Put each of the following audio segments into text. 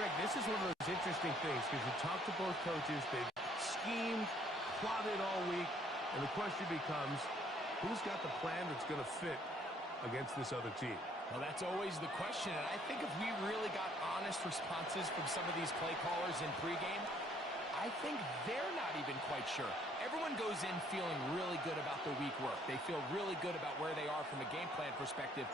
Greg, this is one of those interesting things because you talk to both coaches. They've schemed, plotted all week, and the question becomes, who's got the plan that's going to fit against this other team? Well, that's always the question, and I think if we really got honest responses from some of these play callers in pregame, I think they're not even quite sure. Everyone goes in feeling really good about the week work. They feel really good about where they are from a game plan perspective.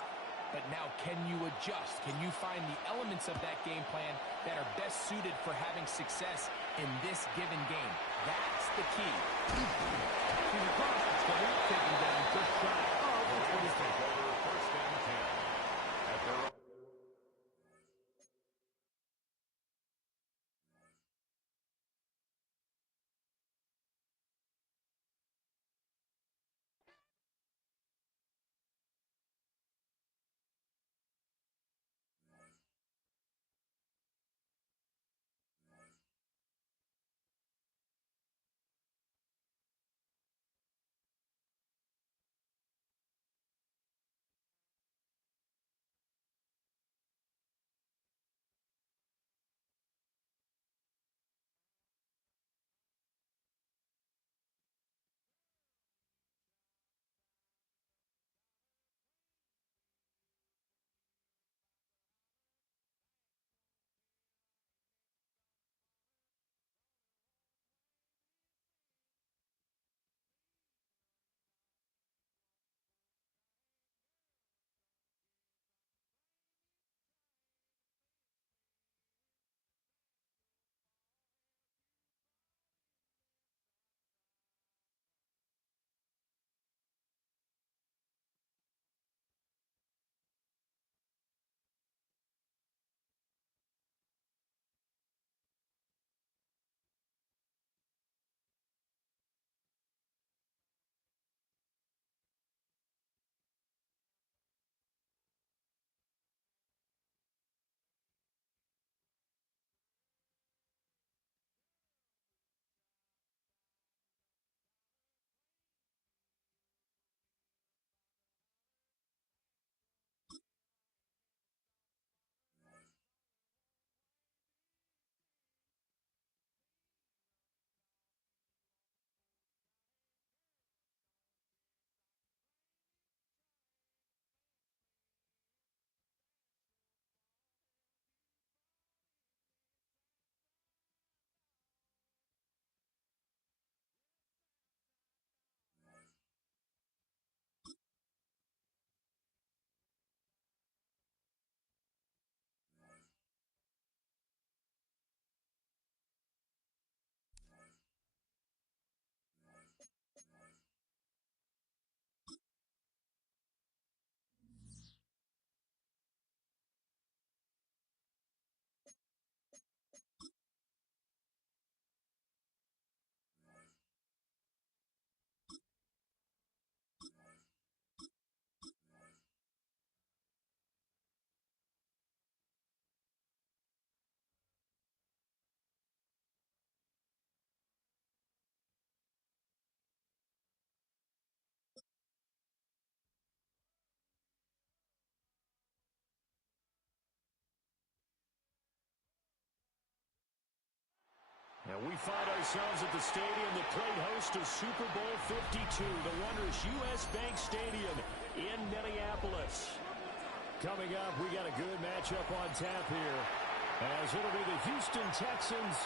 But now, can you adjust? Can you find the elements of that game plan that are best suited for having success in this given game? That's the key. He's across the play, taking down just shy of the 20. First and 10. At their And we find ourselves at the stadium that played host to Super Bowl 52, the wondrous U.S. Bank Stadium in Minneapolis. Coming up, we got a good matchup on tap here, as it'll be the Houston Texans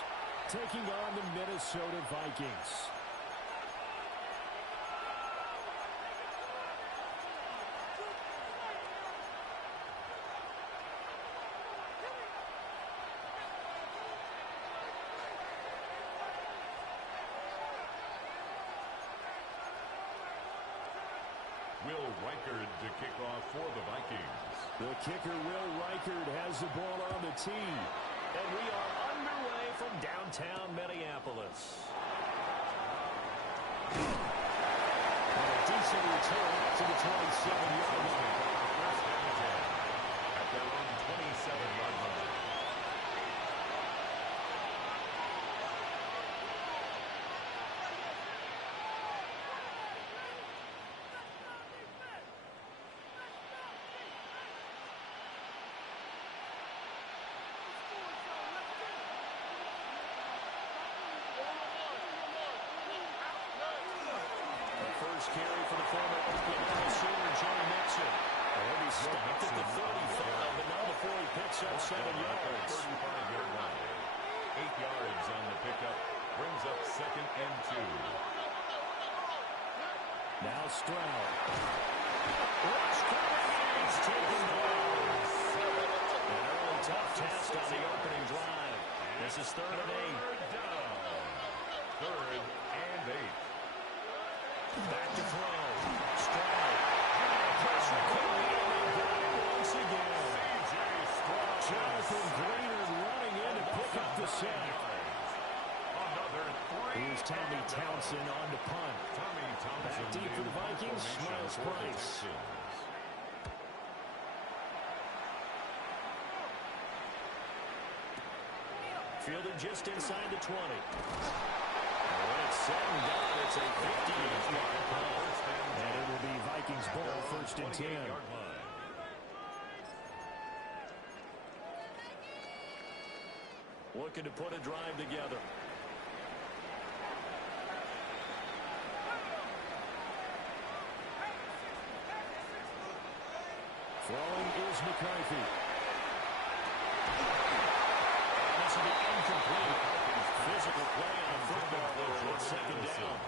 taking on the Minnesota Vikings. Will Reichard to kick off for the Vikings. The kicker, Will Reichard, has the ball on the tee. And we are underway from downtown Minneapolis. And a decent return to the 27-yard line. First and 10. At their own 27-yard line. first carry for the former Oklahoma Sooner, Joey Mixon. He'll be stopped at the 35, but not before he picks up 7 yards. 35-yard line. 8 yards on the pickup. Brings up 2nd and 2. Now Stroud. Rush coming. He's taken down. An early tough test on the opening drive. This is 3rd and 8. Down. 3rd and 8. Back to throw. Stroud. Pressure coming in. They got him once again. C.J. Stroud. Jonathan Greenard running in to pick up the sack. Another 3. Here's Tommy Townsend on to punt. Tommy Townsend. Back deep for the Vikings. Miles Price. Fielded just inside the 20. When it's set and done, it's a 50-yard punt. And it will be Vikings ball, 1st and 10. Looking to put a drive together. Throwing is McCarthy. And this will be incomplete. Physical play on a football goal. 2nd down.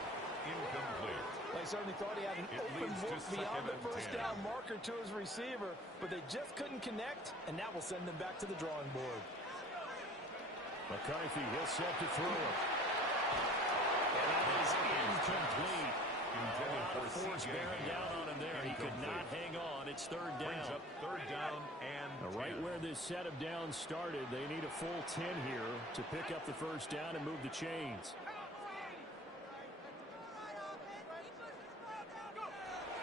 Incomplete. They certainly thought he had an open look beyond the first down marker to his receiver, but they just couldn't connect, and that will send them back to the drawing board. McCarthy, he'll set to throw it. And that is incomplete. Force bearing down on him there. He could not hang on. It's 3rd down. Brings up 3rd down and Right where this set of downs started, they need a full 10 here to pick up the 1st down and move the chains.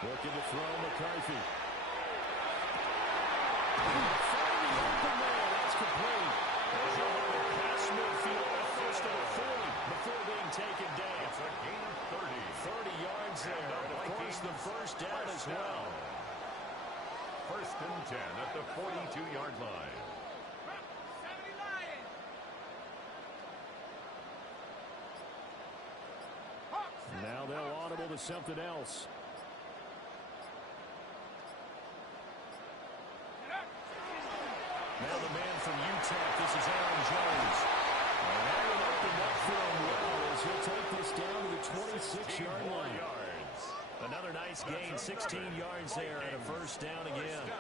Looking to throw McCarthy. Finding the open man. That's complete. Pass midfield at 1st and 40 before being taken down. It's a gain of 30. 30 yards there. And of course, the 1st down as well. 1st and 10 at the 42-yard line. Now they'll audible to something else. Now the man from UTEP, this is Aaron Jones. And that one opened up for him well as he'll take this down to the 26-yard line. Another nice gain, 16 yards there and a 1st down again.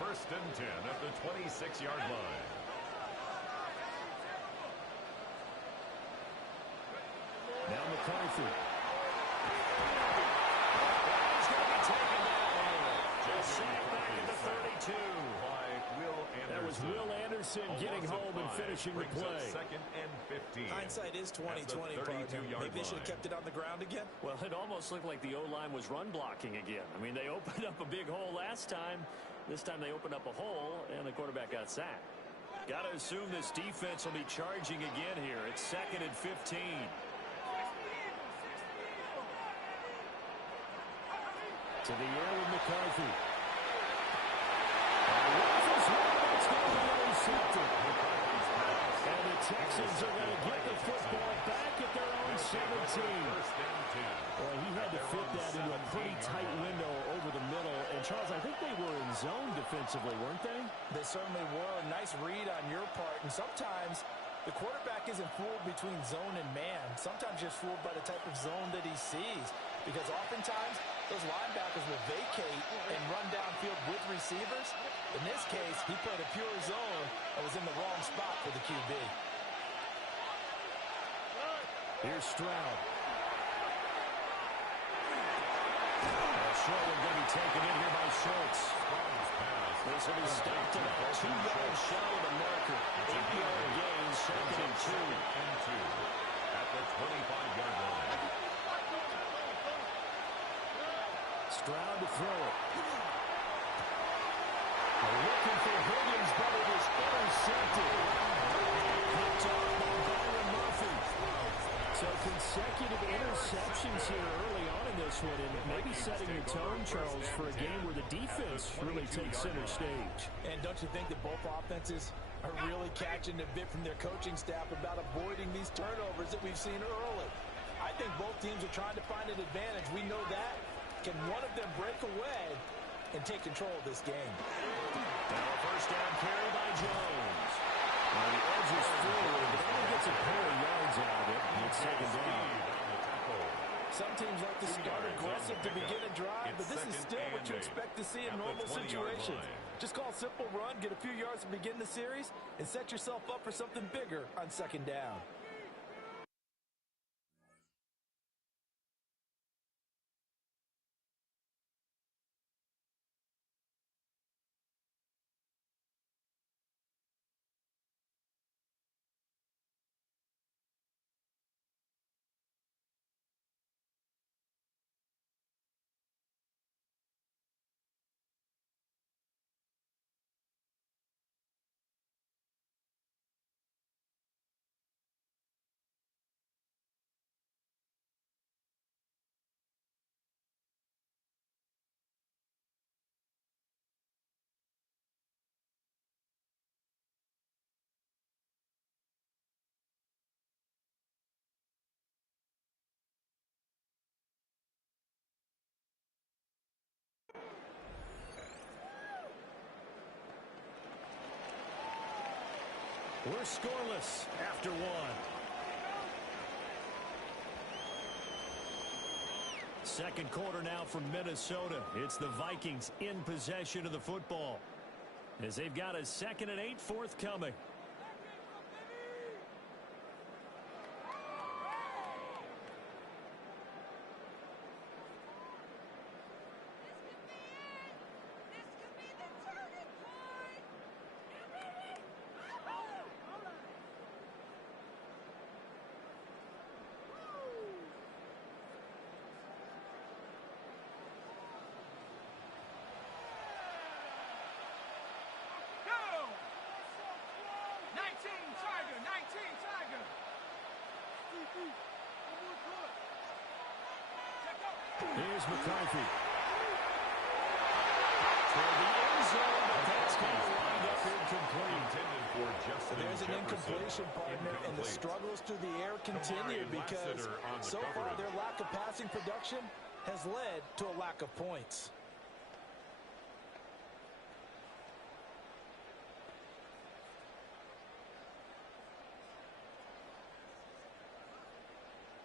1st and 10 at the 26-yard line. Now McCarthy. He's going to be taken down. Just sacked back at the 32. That was Will Anderson getting home and finishing the play. 2nd and 15. Hindsight is 20/20, partner. Maybe they should have kept it on the ground again. Well, it almost looked like the O-line was run blocking again. I mean, they opened up a big hole last time. This time they opened up a hole, and the quarterback got sacked. Got to assume this defense will be charging again here. It's 2nd and 15. To the air with McCarthy. And the Texans are going to get the football back at their own 17. Well, he had to fit that into a pretty tight window over the middle. And, Charles, I think they were in zone defensively, weren't they? They certainly were. Nice read on your part. And sometimes the quarterback isn't fooled between zone and man. Sometimes you're fooled by the type of zone that he sees. Because oftentimes, those linebackers will vacate and run downfield with receivers. In this case, he played a pure zone and was in the wrong spot for the QB. Here's Stroud. Short one going to be taken in here by Schultz. This will be stopped about 2 yards shy of the marker. 8-yard gain, 2nd and 2. At the 25-yard line. Stroud to throw it. Looking for Higgins, but it is intercepted. Picked off by Byron Murphy. So consecutive interceptions here early on in this one, and maybe setting the tone, Charles, for a game where the defense really takes center stage. And don't you think that both offenses are really catching a bit from their coaching staff about avoiding these turnovers that we've seen early? I think both teams are trying to find find an advantage. We know that. Can one of them break away and take control of this game? Now a first down carry by Jones. Well, the edge is forward, but only gets a pair of yards out of it. It's second down. Some teams like to start aggressive to begin a drive, but this is still what you expect to see in normal situations. Just call a simple run, get a few yards to begin the series, and set yourself up for something bigger on second down. We're scoreless after one. Second quarter now from Minnesota. It's the Vikings in possession of the football, as they've got a 2nd and 8 forthcoming. Here's McCarthy. For the end zone, but that's going to wind up incomplete. There's an incompletion, partner, and the struggles through the air continue because so far their lack of passing production has led to a lack of points.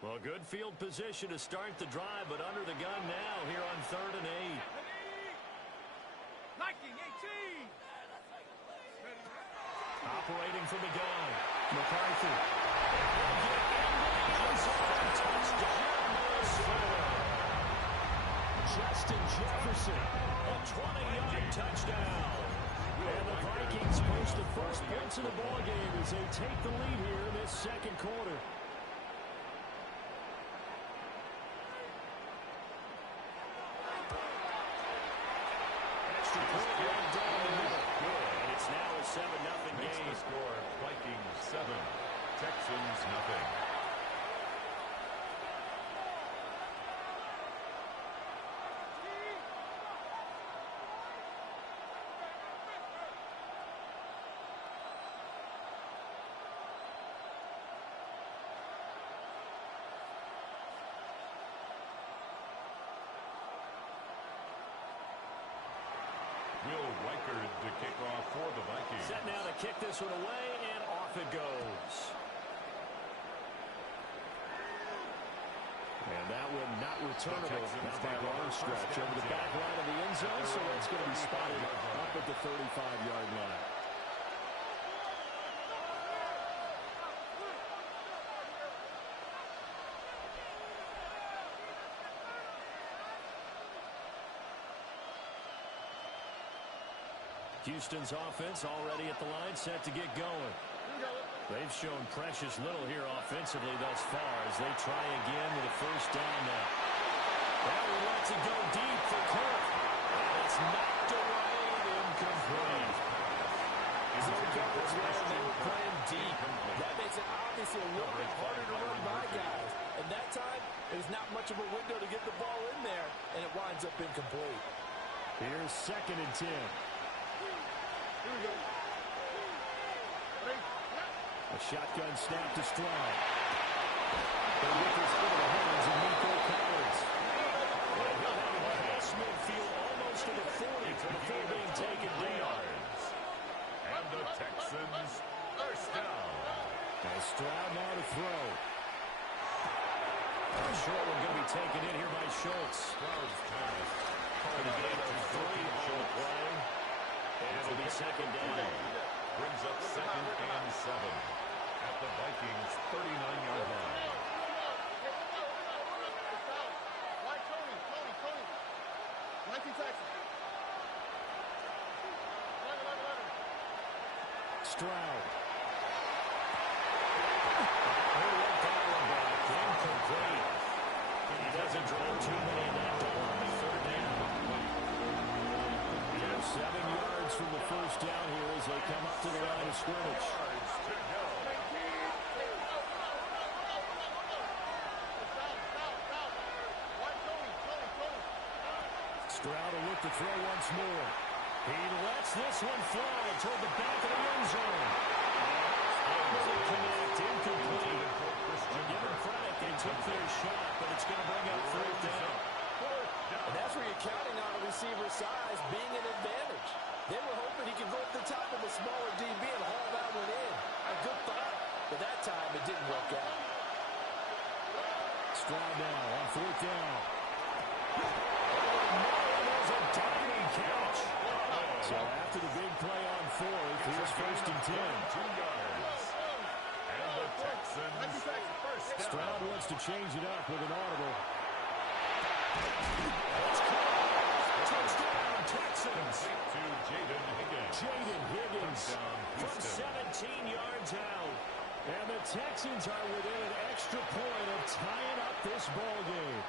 Well, good field position to start the drive, but under the gun now here on 3rd and 8. Operating from the gun, McCarthy. Justin Jefferson, a 20-yard touchdown. And the Vikings post the first points of the ballgame as they take the lead here in this second quarter. It's now a 7-0 Makes game. the score Vikings 7, Texans nothing. Will Reichard to kick off for the Vikings. Set now to kick this one away, and off it goes. And that one not returnable. Not by a long stretch. Over the back line of the end zone, so it's going to be spotted up at the 35-yard line. Houston's offense already at the line, set to get going. They've shown precious little here offensively thus far as they try again with a first down now. Well, he lets it go deep for Kirk. And it's knocked away and incomplete. Zone coverage where they were playing deep. That makes it obviously a little bit harder to run by guys. And that time, there's not much of a window to get the ball in there, and it winds up incomplete. Here's 2nd and 10. A shotgun snap to Stroud. They get this into the hands of Nico Collins. Schultz. Stroud's pass. Going to gain of 3 on the play. And it'll be second down. Brings up second and 7 at the Vikings' 39-yard line. Stroud. Incomplete. He doesn't draw too many in that ball on the third down. 7 yards from the first down here as they come up to the line of scrimmage. Stroud will look to throw once more. He lets this one fly toward the back of the end zone. Incomplete. Give them credit. They took their shot, but it's going to bring up third down. And that's where you're counting on a receiver's size being an advantage. They were hoping he could go up the top of a smaller DB and haul that one in. A good thought, but that time it didn't work out. Stroud now on fourth down. There's a diving catch. So after the big play on fourth, here's first and 10. 2 yards. And the Texans first down. Stroud wants to change it up with an audible. Touchdown, Texans. To Jaden Higgins. Jaden Higgins from Touchdown, 17 yards out. And the Texans are within an extra point of tying up this ball game.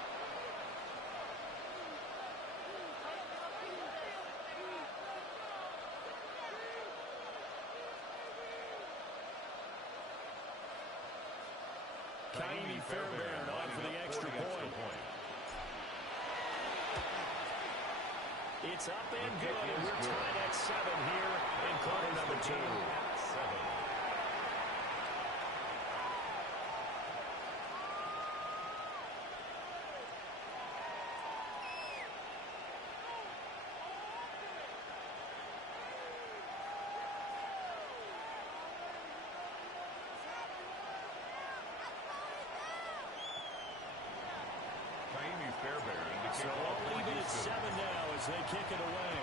Ka'imi Fairbairn on for the extra point. It's up and good, and we're tied at 7 here in quarter number 2. 7. Ka'imi Fairbairn to So kick off all for even at Houston. 7 now as they kick it away.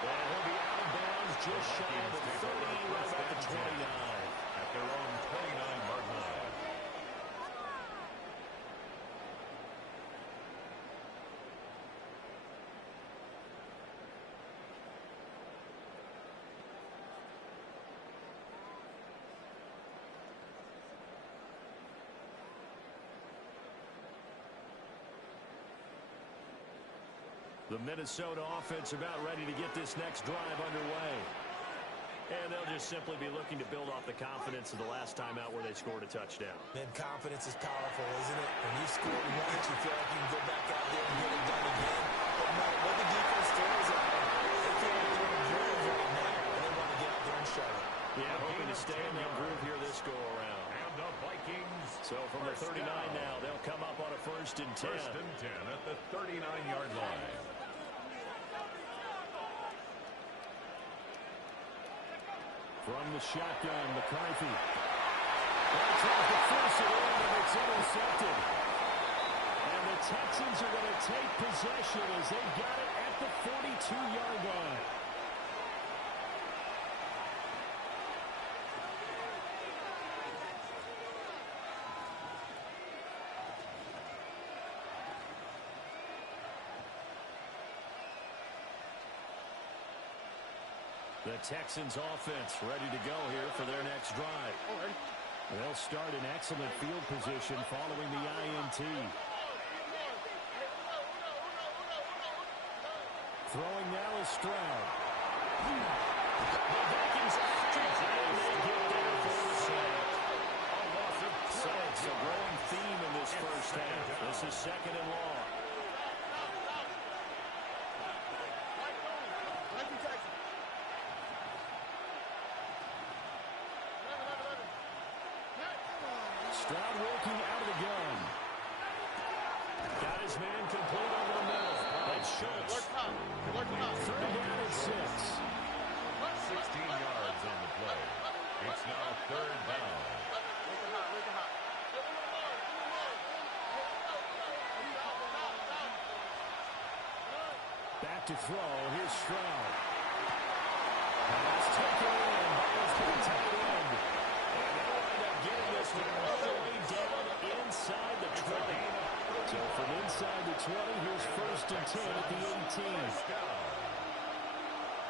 And he'll be out of bounds just shy of the 30, right about the 29. At their own 29-yard line. The Minnesota offense about ready to get this next drive underway. And they'll just simply be looking to build off the confidence of the last time out where they scored a touchdown. Man, confidence is powerful, isn't it? When you score once, you feel like you can go back out there and get it done again. But no matter what the defense throws at them, they feel like they're in groove right now, and they want to get out there and show it. Yeah, hoping to stay in that groove here this go-around. And the Vikings. So from the 39 now, they'll come up on a first and 10. First and 10 at the 39-yard line. From the shotgun, McCarthy. Tries to force it in, and it's intercepted. And the Texans are going to take possession as they got it at the 42-yard line. The Texans offense ready to go here for their next drive. They'll start in excellent field position following the INT. Throwing now is Stroud. The Vikings after it, and they get there for the sack. Sacks a growing theme in this first half. This is second and long. Stroud working out of the gun. Got his man complete over the middle. That's Schultz. Third down and 6. 16 yards on the play. back to throw. Here's Stroud. Pass taken in. Ball's been taken in. And they'll wind up getting this one all the way down inside the 20. So from inside the 20, here's 1st and 10 at the 18.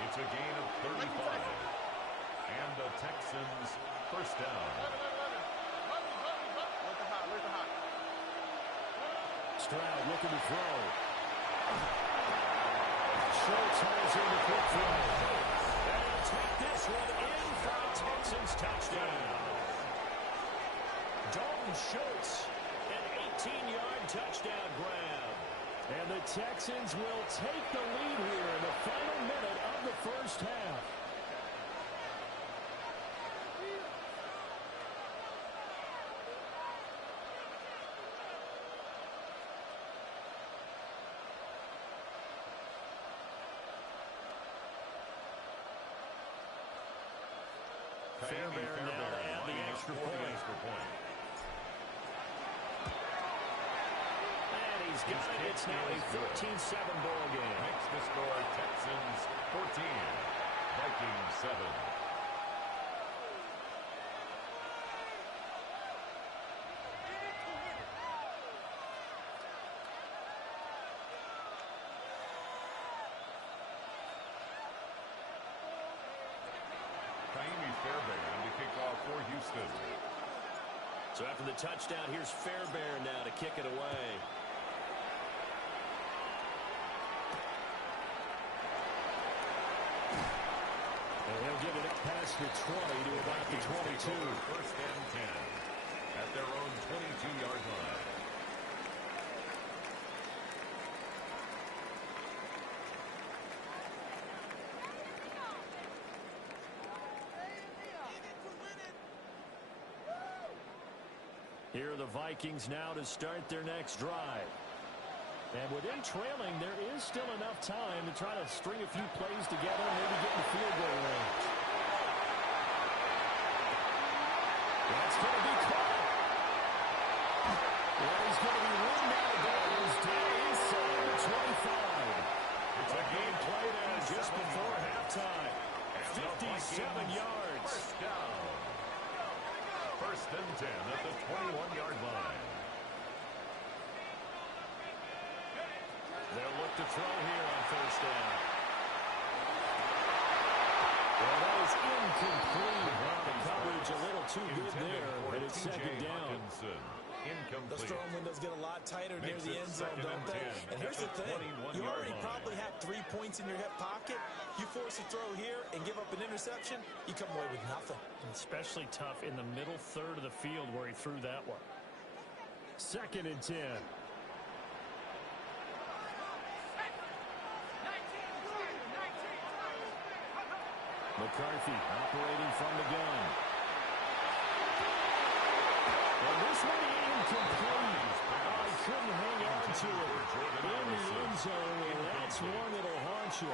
It's a gain of 35. And the Texans first down. Stroud looking to throw. Schultz holds in the quick throw. They'll take this one in for a Texans touchdown. Dalton Schultz, an 18-yard touchdown grab. And the Texans will take the lead here in the final minute of the first half. Fairbairn now to add the extra point. And he's got it. It's now a 14-7 ball game. Makes the score Texans 14, Vikings 7. Fairbairn to kick off for Houston. So after the touchdown, here's Fairbairn now to kick it away. And he'll get it past the 20 to about the 22. 1st and 10 at their own 22-yard line. Here are the Vikings now to start their next drive. And within trailing, there is still enough time to try to string a few plays together and maybe get in the field goal range. That's going to be caught. And he's going to be run out of bounds down inside the 25. It's a game played out just before halftime. 57 yards. First down. 1st and 10 at the 21-yard line. They'll look to throw here on 1st down. Well, that is incomplete. The coverage a little too good there, but it's 2nd down. Those throwing windows get a lot tighter near the end zone, don't they? And here's the thing. You already probably have 3 points in your hip pocket. You force a throw here and give up an interception, you come away with nothing. Especially tough in the middle third of the field where he threw that one. 2nd and 10. McCarthy operating from the gun. And this one incomplete. I couldn't hang on to it in the end zone, and that's one that'll haunt you.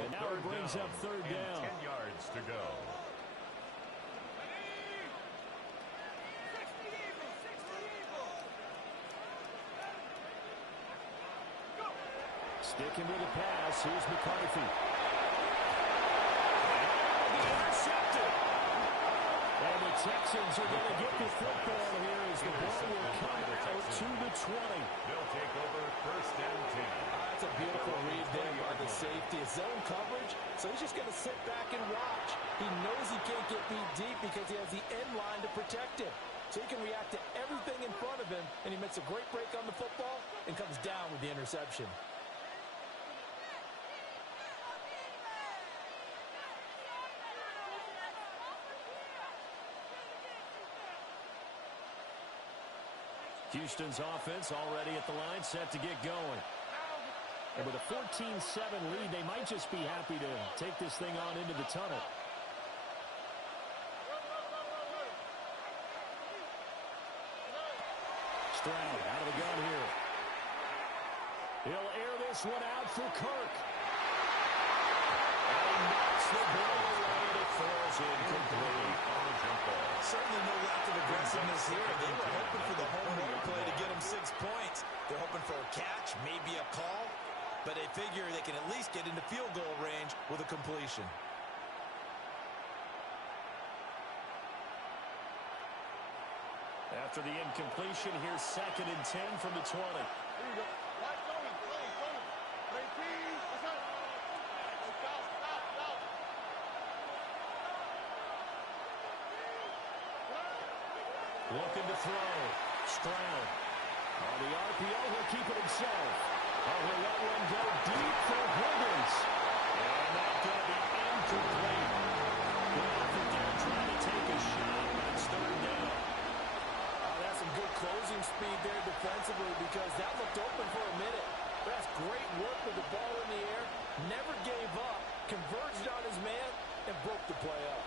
And now it brings up 3rd down. 10 yards to go. Sticking with the pass. Here's McCarthy. Intercepted. And the Texans are going to get the football here as the ball will come out to the 20. They'll take over 1st and 10. That's a beautiful read there by the safety. It's zone coverage, so he's just going to sit back and watch. He knows he can't get beat deep because he has the end line to protect him. So he can react to everything in front of him, and he makes a great break on the football and comes down with the interception. Houston's offense already at the line, set to get going. And with a 14-7 lead, they might just be happy to take this thing on into the tunnel. Stroud out of the gun here. He'll air this one out for Kirk. And he knocks the ball away. It falls incomplete on the jump ball. Certainly no lack of aggressiveness here. They were hoping for the home run play to get them 6 points. They're hoping for a catch, maybe a call. but they figure they can at least get into field goal range with a completion. After the incompletion, here's 2nd and 10 from the 20. Looking to throw. Stroud. On the RPO, he'll keep it himself. He'll let one go deep for Higgins. And that's going to be incomplete. Good effort there trying to take a shot, but it's 3rd down. That's some good closing speed there defensively because that looked open for a minute. But that's great work with the ball in the air. Never gave up. Converged on his man and broke the play up.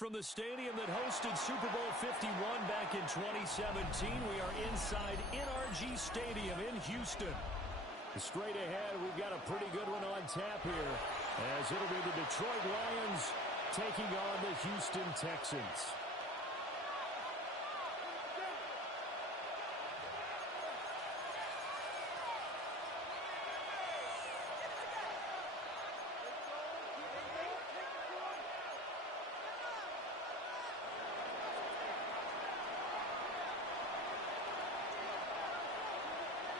From the stadium that hosted Super Bowl 51 back in 2017, we are inside NRG Stadium in Houston. Straight ahead, we've got a pretty good one on tap here, as it'll be the Detroit Lions taking on the Houston Texans.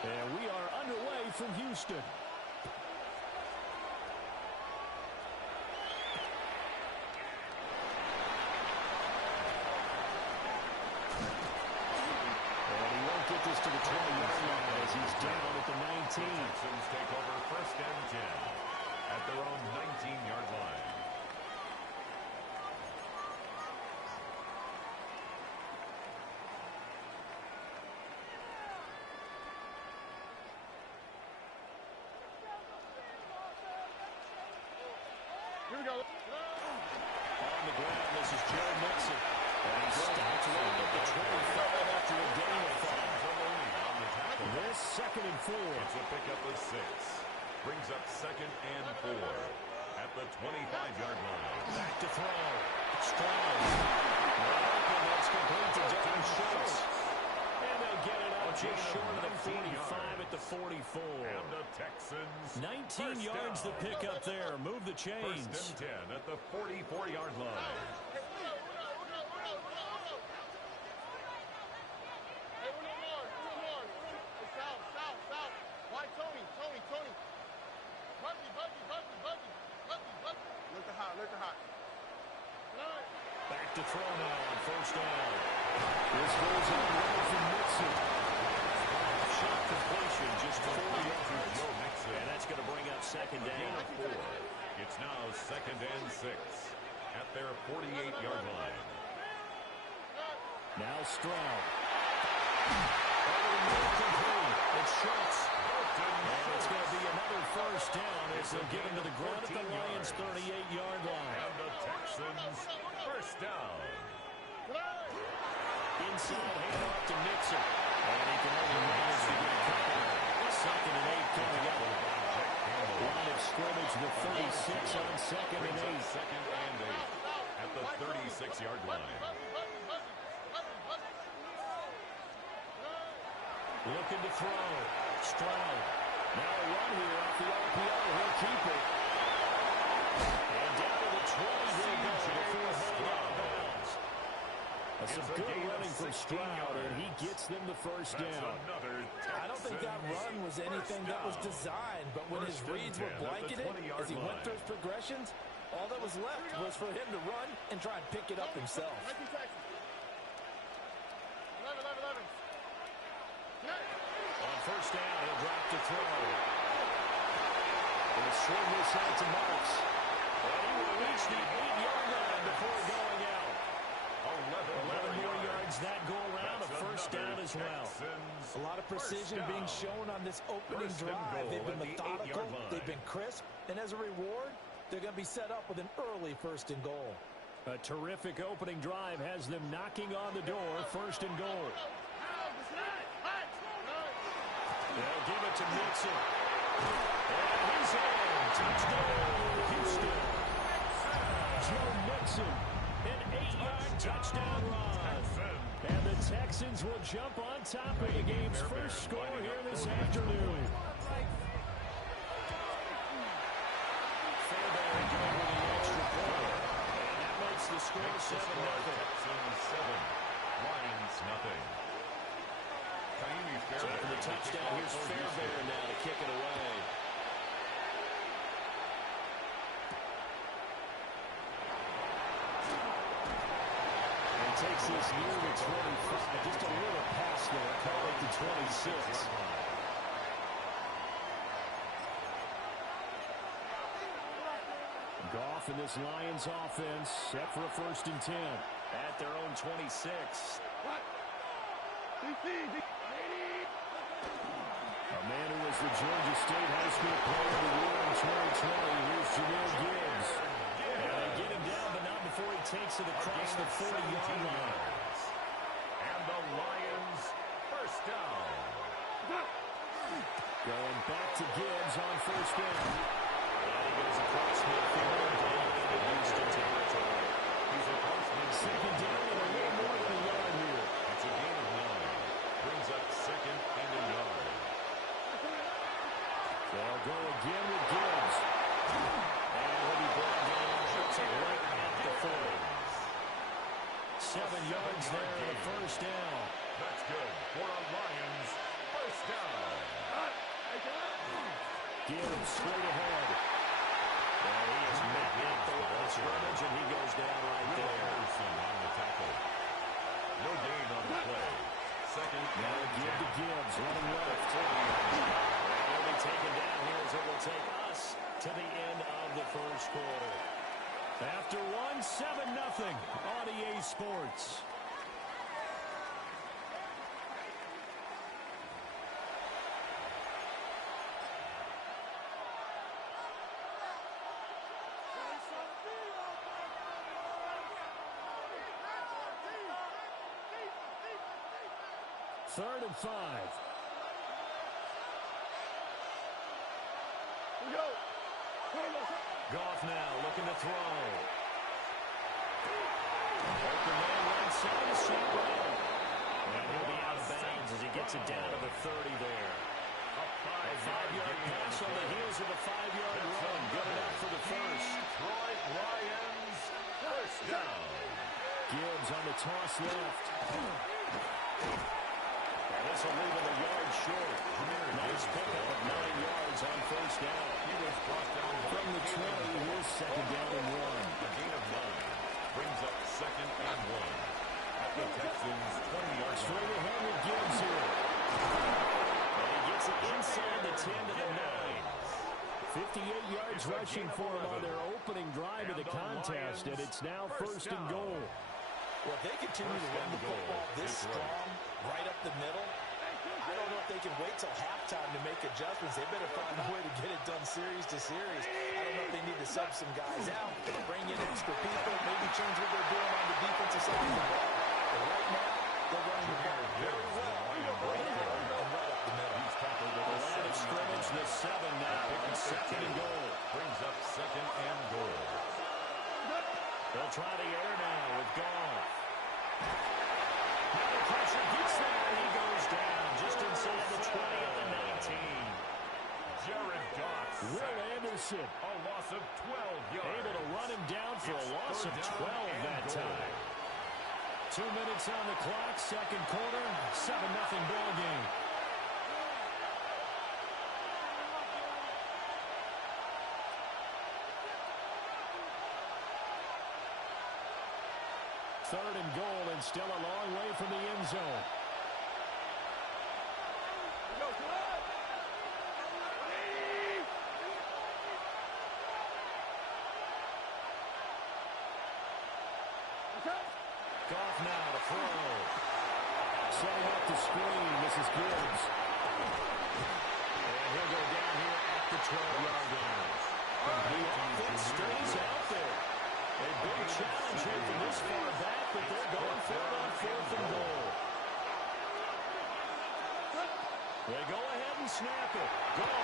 And we are underway from Houston. And he won't get this to the 20-yard line as he's down at the 19. Texans take over first and 10 at their own 19-yard line. On the ground, this is Joe Mixon. And he stops right at the 25 after a gain of 5. This 2nd and 4. It's a pickup of 6. Brings up 2nd and 4 at the 25-yard line. Back to throw. Stroud. And that's complete to Dalton Schultz. And they'll get it out just short of the 45 at the 44. And the Texans 19 yards to pick up there. Move the chains. First and 10 at the 44-yard line. Back to throw now on first down. This goes in right from Mixon. Shot completion just 40 yards. Joe Mixon. And that's going to bring up 2nd down. 4. It's now 2nd and 6 at their 48-yard line. Now Stroud. It's Schultz. And it's going to be another first down as they'll get him to the ground at the Lions' 38-yard line. And the Texans first down. Inside handoff to Mixon. And he can only manage to get a couple. 2nd and 8 coming up. Line of scrimmage with 36 on 2nd and 8. 2nd and 8 at the 36-yard line. Looking to throw. Stroud. Now a run here off the RPO. He'll keep it. And down to the 20 he'll go before heading out of bounds. That's some good running from Stroud, and he gets them the first down. I don't think that run was anything that was designed, but when his reads were blanketed as he went through his progressions, all that was left was for him to run and try and pick it up himself. On first down, he'll drop to throw. He'll swing this out to Marks. And he will reach the 8-yard line before going out. 11 more yards that go around. A first down as well. A lot of precision being shown on this opening drive. They've been methodical. They've been crisp. And as a reward, they're going to be set up with an early 1st and goal. A terrific opening drive has them knocking on the door. 1st and goal. They'll give it to Mixon. And he's in. Touchdown, Houston. Joe Mixon, an 8-yard touchdown run. And the Texans will jump on top of the game's first score here this afternoon. Fairbairn going with the extra point. And that makes the score 7-0. Texans 7, Lions nothing. So for the touchdown, here's Fairbairn now to kick it away. And takes this near the 25. Just a little pass there. Call it the 26. Goff in this Lions offense set for a 1st and 10 at their own 26. A man who was the Georgia State High School Player of the Year in 2020. Here's Jahmyr Gibbs. And they get him down, but not before he takes it across the 40-yard line. And the Lions first down. Going back to Gibbs on first down. And he goes across midfield into Houston territory. He's across midfield. Second down and a little more than a yard here. It's a gain of 9. Brings up second and a yard. They'll go again with Gibbs. And he'll be brought down right at the 40. 7 yards there on the first down. That's good for a Lions first down. Gibbs straight ahead. And he is met at the line of scrimmage, and he goes down right there. Anderson on the tackle. No gain on the play. Second Now and give 10. to Gibbs, running left. And he'll be taken down here as it will take us to the end of the first quarter. After 7-0 on EA Sports. Third and 5. Goff now looking to throw. Open man right side, St. Brown. And he'll be out of bounds as he gets it down to the 30 there. A 5-yard pass on the heels of a 5-yard run. Good enough for the first. Detroit Lions first down. Gibbs on the toss left. And this will leave him a yard short. Nice pickup of 9 yards on first down. He was brought down From the 20, here's second down and 1. A gain of 9. Brings up second and 1. At the Texans' 20-yard line. Straight ahead with Gibbs here. And he gets it inside the 10 to the 9. 58 yards rushing for him on their opening drive of the contest, and it's now first and goal. Well, if they continue to run the football this strong, right up the middle, I don't know if they can wait till halftime to make adjustments. They better find a way to get it done series to series. I don't know if they need to sub some guys out, bring in extra people, maybe change what they're doing on the defensive side of the ball. But right now, they're running the ball very well, right out and right up the middle. He's tackled The at the line of scrimmage, the 7 now, and second and goal. Brings up second and goal. They'll try the air now with Goff. Now the pressure gets there, and he goes down just inside the 20 at the 19. Jared Goff. Will Anderson A loss of 12 yards. able to run him down for a loss of 12 that time. 2 minutes on the clock, second quarter, 7-0 ball game. Third and goal, and still a long way from the end zone. Goff now to throw. Setting up the screen, this is Gibbs. And he'll go down here at the 12-yard line. The offense stays out there. A big challenge here from this far back, but they're going for it on fourth and goal. They go ahead and snap it. Goal.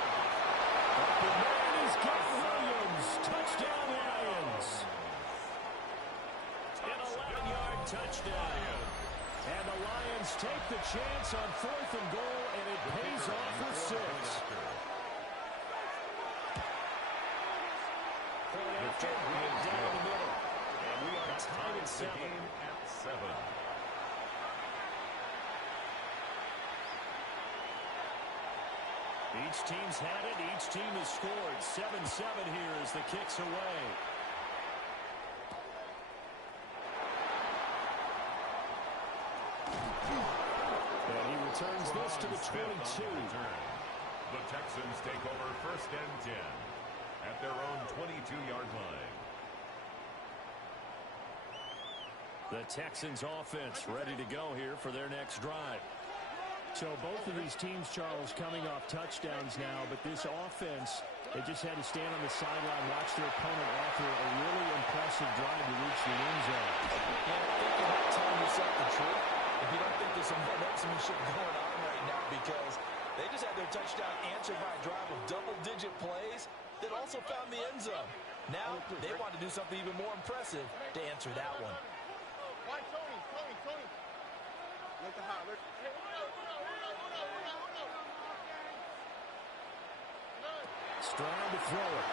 Up the man is Garth Williams. Touchdown, Lions. An 11-yard touchdown. And the Lions take the chance on fourth and goal, and it pays off with 6. Point after, right down the middle. And we are tied at 7. At 7. Each team's had it. Each team has scored. 7-7 here as the kick's away. And he returns this to the 22. The Texans take over first and 10 at their own 22-yard line. The Texans offense ready to go here for their next drive. So both of these teams, Charles, coming off touchdowns now, but this offense, they just had to stand on the sideline, watch their opponent offer a really impressive drive to reach the end zone. And I think you're not telling yourself the truth if you don't think there's some momentum going on right now, because they just had their touchdown answered by a drive of double-digit plays that also found the end zone. Now they want to do something even more impressive to answer that one. Stroud to throw it.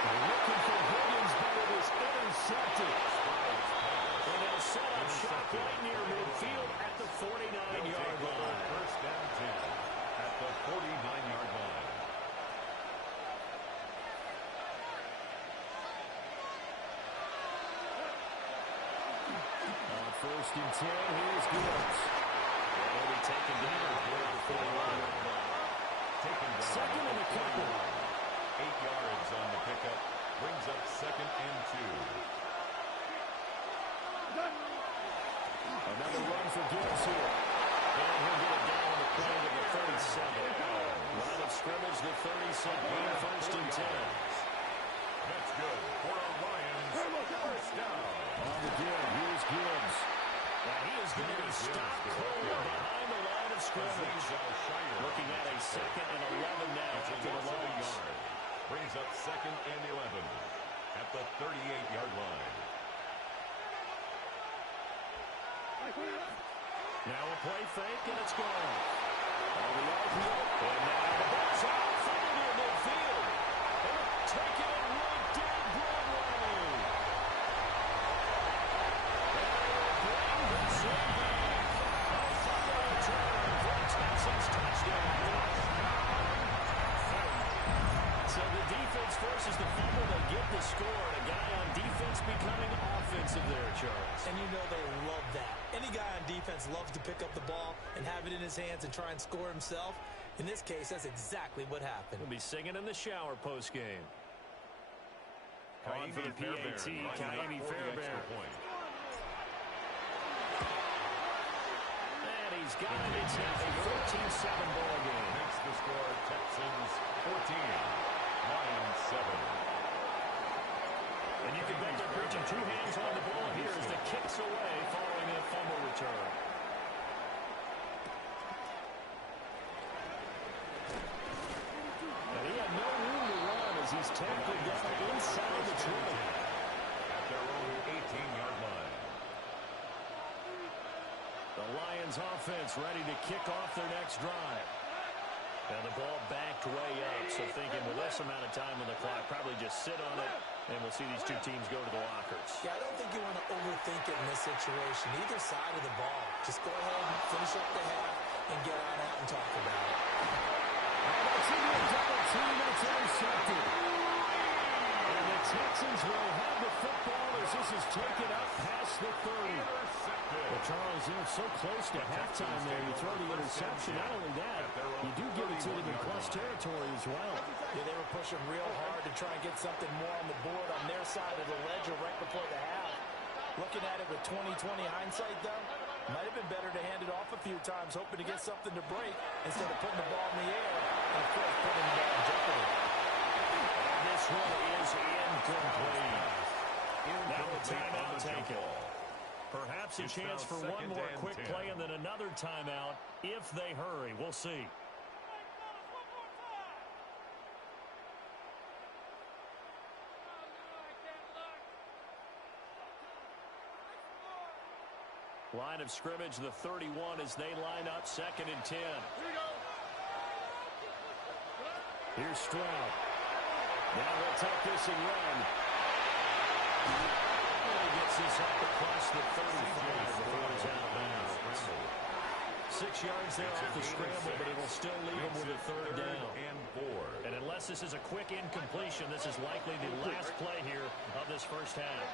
They're looking for Higgins, but it is intercepted. And they'll set up shop right near midfield at the 49-yard line. First down 10 at the 49-yard line. On first and 10, here's Gibbs. And he'll be taken down here at the 49-yard line. Second and a couple. 8 yards on the pickup. Brings up second and 2. Another run for Gibbs here. And he'll get it down on the play to the 37. Line of scrimmage, the 32nd, first and 10. That's good for a Lions first down. On the give, here's Gibbs. Now he is going to be stopped cold behind the line of scrimmage. Looking at a second and 11 now after the loss. Brings up second and 11 at the 38-yard line. Now a play fake, and it's gone. On the RPO, and now the ball's out, fumbled near midfield. They're taking it right down Broadway. And they'll bring this one back. A fumble return for a Texans touchdown. So the defense forces the fumble, they get the score, and a guy on defense becoming offensive there, Charles. And you know they love that. Any guy on defense loves to pick up the ball and have it in his hands and try and score himself. In this case, that's exactly what happened. He'll be singing in the shower postgame. On for the PAT, Ka'imi Fairbairn. And he's got it. It's now a 14-7 ball game. Makes the score Texans 14, Lions 7. And you can bet they're preaching two hands on the ball here as the kicks away following a fumble return. And he had no room to run as he's tackled down inside the 20. At their own 18-yard line. The Lions offense ready to kick off their next drive. And the ball backed way up, so thinking with this amount of time on the clock, probably just sit on it, and we'll see these two teams go to the lockers. Yeah, I don't think you want to overthink it in this situation. Either side of the ball. Just go ahead and finish up the half and get on out and talk about it. And it's into a double team, and it's intercepted. And the Texans will have the football as this is taken up past the 30. Well, Charles, so close to halftime there. You throw the interception. Not only that, you do give it to them in plus territory as well. Yeah, they were pushing real hard to try and get something more on the board on their side of the ledger right before the half. Looking at it with 20/20 hindsight, though, might have been better to hand it off a few times, hoping to get something to break instead of putting the ball in the air and, of course, putting the ball in jeopardy. And this one is incomplete. Now a timeout taken. Perhaps a chance for one more quick play and then another timeout if they hurry. We'll see. Line of scrimmage, the 31 as they line up second and 10. Here's Stroud. Now they'll take this and run. He gets this up across the 35 before he's out of bounds. 6 yards there off the scramble, but it will still leave him with a third down. And unless this is a quick incompletion, this is likely the last play here of this first half.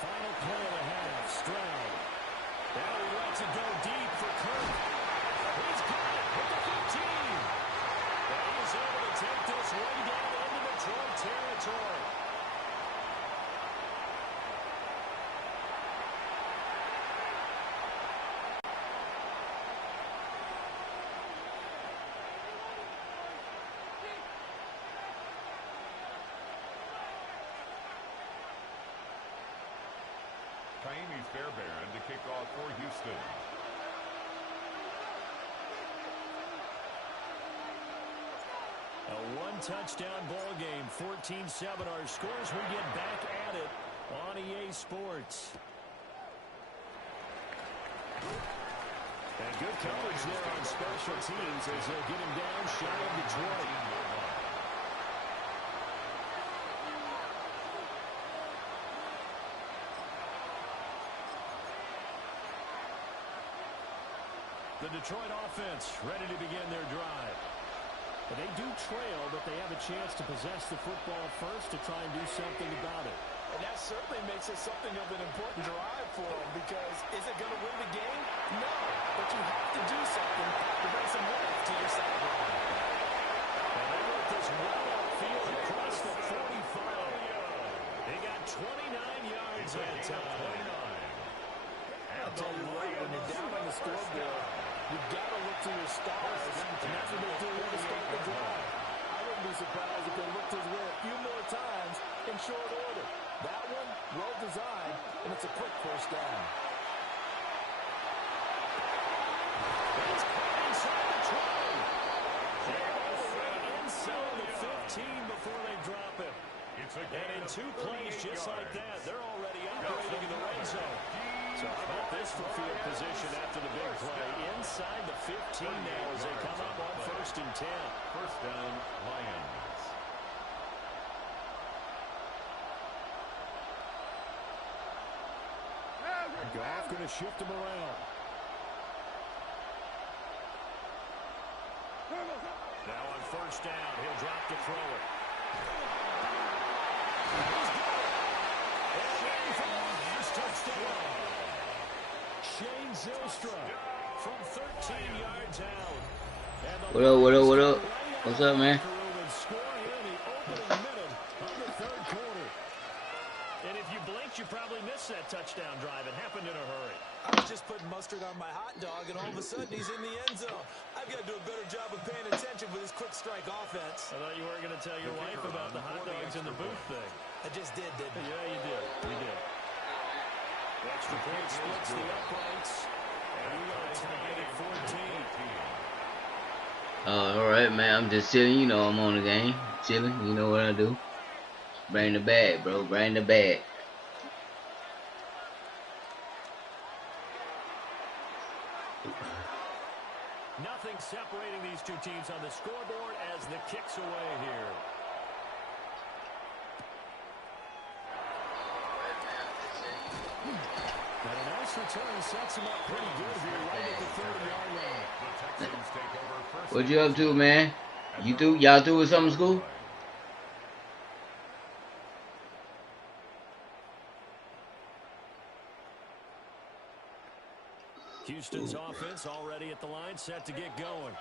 Final play of the half, Stroud. Now he lets it go deep for Kirk. He's got it with the 15. And he's able to take this way down into Detroit territory. kickoff for Houston. A one-touchdown ball game, 14-7 our scores. We get back at it on EA Sports. And good coverage there on special teams as they'll get him down shy of Detroit. The Detroit offense ready to begin their drive. But they do trail, but they have a chance to possess the football first to try and do something about it. And that certainly makes it something of an important drive for them, because is it going to win the game? No, but you have to do something to bring some life to your sideline. And they work this well upfield across the 45. They got 29 yards that time. I'll tell you what, when you're down on the scoreboard, you've got to look to your stars, and that's what they do here to start the drive. I wouldn't be surprised if they looked his way a few more times in short order. That one, well designed, and it's a quick first down. It's caught inside the 20. They're all the way inside the 15 before they drop him. And in 2 plays just like that, they're already operating in the red zone. So how about this for field position after the big play? Inside the 15 now as they come up on 1st and 10. First down, Lions. Goff going to shift him around. Now on 1st down, he'll drop to throw it. He's got it. And for the last touchdown. Shane Zylstra from 13 yards out. What up, what up, what up? What's up, man? And if you blinked, you probably missed that touchdown drive. It happened in a hurry. I was just putting mustard on my hot dog, and all of a sudden he's in the end zone. I've got to do a better job of paying attention with this quick strike offense. I thought you weren't going to tell your wife about the hot dogs in the booth thing. I just did, didn't I? Yeah, you did. You did. Extra point splits the uprights. And we are tied at 14. All right, man. I'm just chilling. You know I'm on the game. Chilling. You know what I do. Bring the bag, bro. Bring the bag. Nothing separating these two teams on the scoreboard as the kick's away here. And a nice return sets him up pretty good here right at the 30-yard line. The Texans take over first. What you up to, man? You through? Y'all through with something, school? Houston's offense already at the line, set to get going.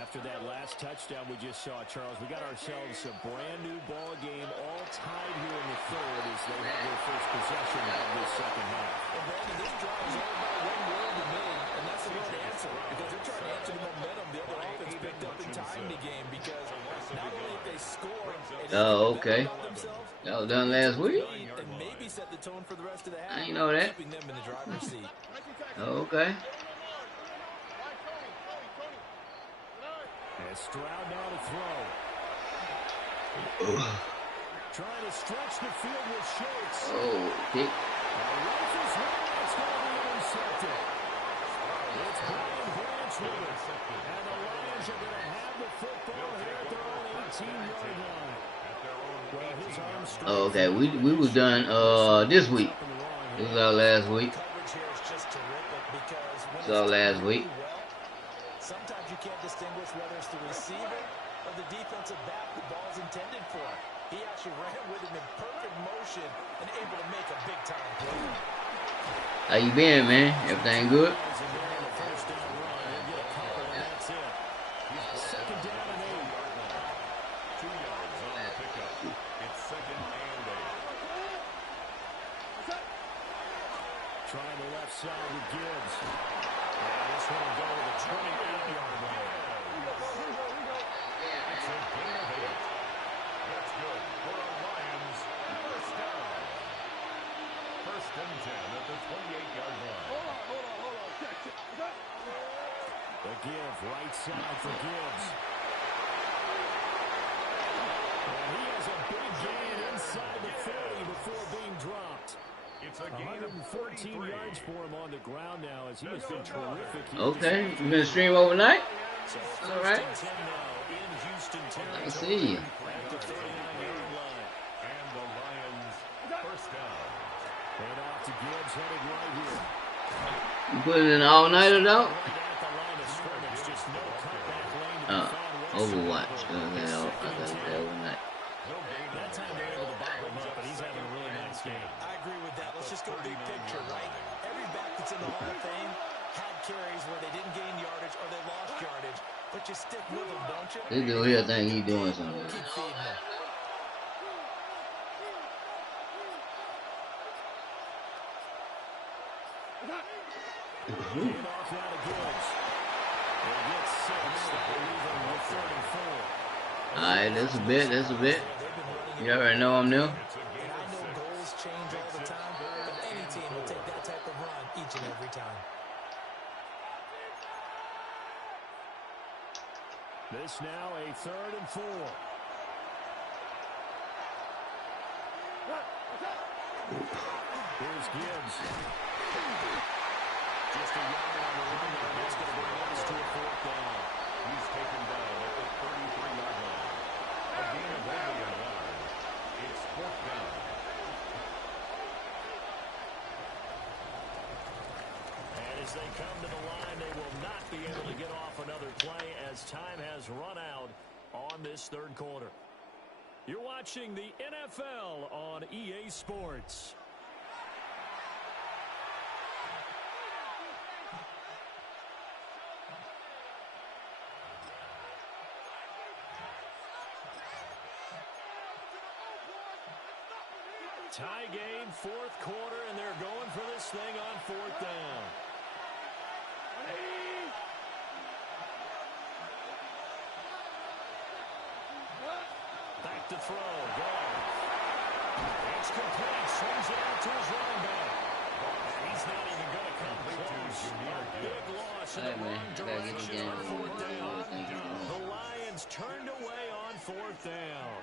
After that last touchdown we just saw, Charles, we got ourselves a brand-new ball game, all tied here in the third as they have their first possession of this second half. And Brandon, this drive is all about one word to me, and that's the word answer, because they're trying to answer the momentum the other offense picked up in time the game, because not only if they score, Oh, okay. That was done last week? and maybe set the tone for the rest of the half, I ain't know that. keeping them in the driver's seat. Oh, okay. And Stroud now to throw. Trying to stretch the field with Schultz. Oh, kick. Rifles one, it's going to be intercepted. It's Brian Branch with it. And the Lions are going to have the football here at their own 18-yard line. Well, his arm's straight. Oh, okay. We was done this week. It was our last week. Coverage here is just terrific, because when It was our last week. sometimes you can't distinguish whether it's the receiver or the defensive back the ball's intended for. He actually ran with him in perfect motion and able to make a big-time play. How you been, man? Everything good? Second down and 8. 2 yards on the pickup. It's 2nd and 8. Trying the left side with Gibbs. And this one will go to the 28-yard line. It's a gain of 8. That's good for a Lions first down. 1st and 10 at the 28-yard line. The give, right side for Gibbs. And he has a big gain inside the 40 before being dropped. It's a gain of 114 yards for him on the ground now as he has been terrific. Okay, you gonna stream overnight? So All right. first and 10 now in Houston territory. I see you. At the 39-yard line. And the Lions first down. And off to Gibbs, headed right here. You put it in all-nighter though? Right at the line of scrimmage, just no cutback lane to be found Overwatch. whatsoever. Okay, I got it overnight. That time they're able to bottle him up, but he's having a really nice game. I agree with that. Let's just go big picture, right? Every back that's in the Hall of Fame had carries where they didn't gain yardage or they lost yardage, but you stick with them, don't you? This dude here think he doing something. Keep feeding them. Hand off now to Gibbs. They get 6. They leave him with 34. Alright, that's a bit, that's a bit. You already know I'm new. And I know goals change all the time, but any team will take that type of run each and every time. This now a 3rd and 4. Here's Gibbs. Just a yard on the run there. That's going to bring us to a 4th down. He's taken down at the 33-yard line. A gain of only a yard. It's 4th down. And as they come to the line, they will not be able to get off another play as time has run out on this 3rd quarter. You're watching the NFL on EA Sports. Tie game, 4th quarter, and they're going for this thing on 4th down. Back to throw. Gone. It's complete. Swings it out to his running back. He's not even going to come close. A big loss in the wrong direction on 4th down. The Lions turned away on 4th down.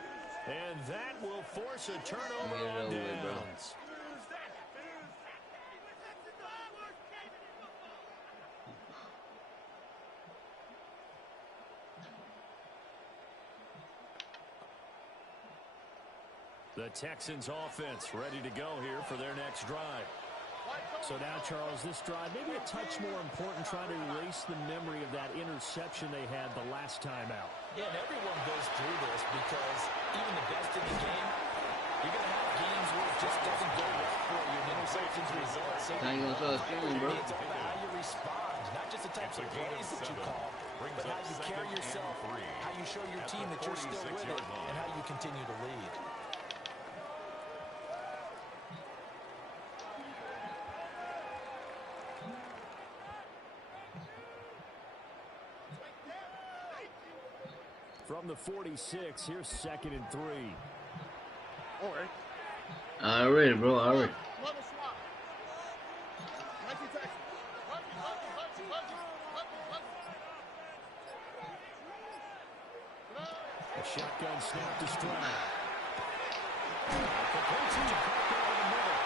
And that will force a turnover on downs. The Texans offense ready to go here for their next drive. So now, Charles, this drive maybe a touch more important, trying to erase the memory of that interception they had the last time out. Yeah, and everyone goes through this because even the best in the game, you're going to have games where it just doesn't go well for you and interceptions result. So How you gonna show us streaming, bro? it's all about how you respond, not just the types of plays that you call, but how you carry yourself, how you show your team that you're still with it, and how you continue to lead. From the 46, here's 2nd and 3. Already, bro, already. A shotgun snap to Stroud. Completes it to Parker over the middle.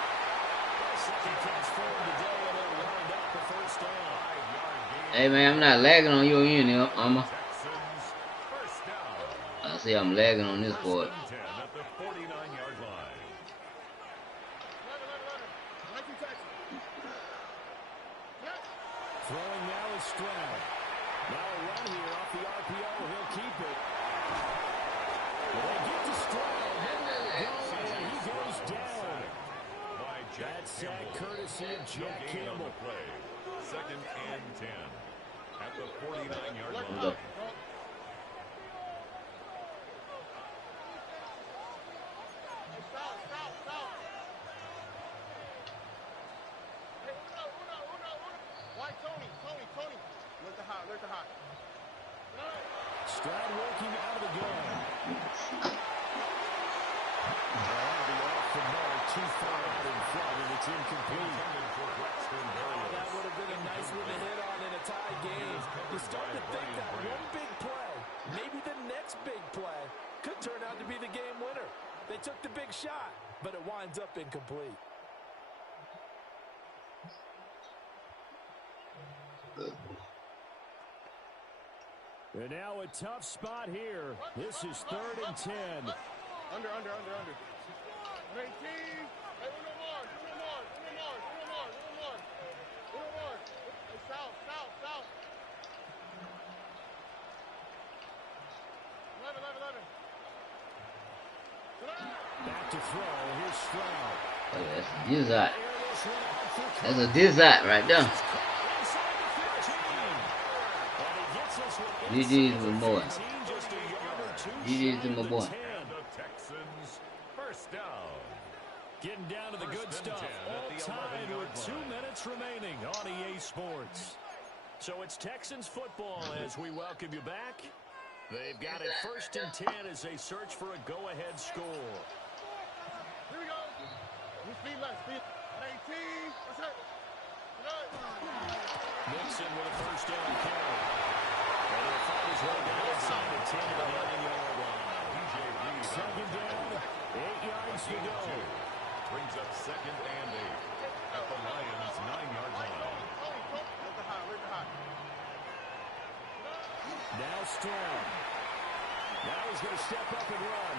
Second catch for him today, and they'll wind up the 1st down. Hey man, I'm not lagging on you in there, I'ma. Texans first down. I see I'm lagging on this board. 10 at the 49-yard line. Throwing now is Stroud. Now a run here off the RPO. He'll keep it. They get to Stroud. And he goes down. By Jack That sack Campbell. courtesy of Jack No gain on Campbell. the play. 2nd and 10 at the 49-yard Let's line. go. Stroud working out of the gun. That'll be off the mark, too far out in front, and it's incomplete. Intended for Braxton Berrios. That would have been a nice one to hit on in a tie game. You start to think that one big play, maybe the next big play, could turn out to be the game winner. They took the big shot, but it winds up incomplete. And now a tough spot here. This is 3rd and 10. Under. 18. Hey, one more. Hey, south. 11. Back to throw. Here's Stroud. Oh, yeah, that's a dizot. That's a dizot right there. GG's my boy. GG's to my boy. The Texans first down. Getting down to the good stuff. All tied with 2 minutes remaining on EA Sports. So it's Texans football as we welcome you back. They've got it 1st and 10 as they search for a go-ahead score. Here we go. Speed left. 18. What's up? Mixon with a first down carry. And they'll find his way down inside the 10 to the 9-yard line. 2nd down, 8 yards to go. Brings up 2nd and 8 at the Lions' 9-yard line. Where's the high? Now Strong. Now he's going to step up and run.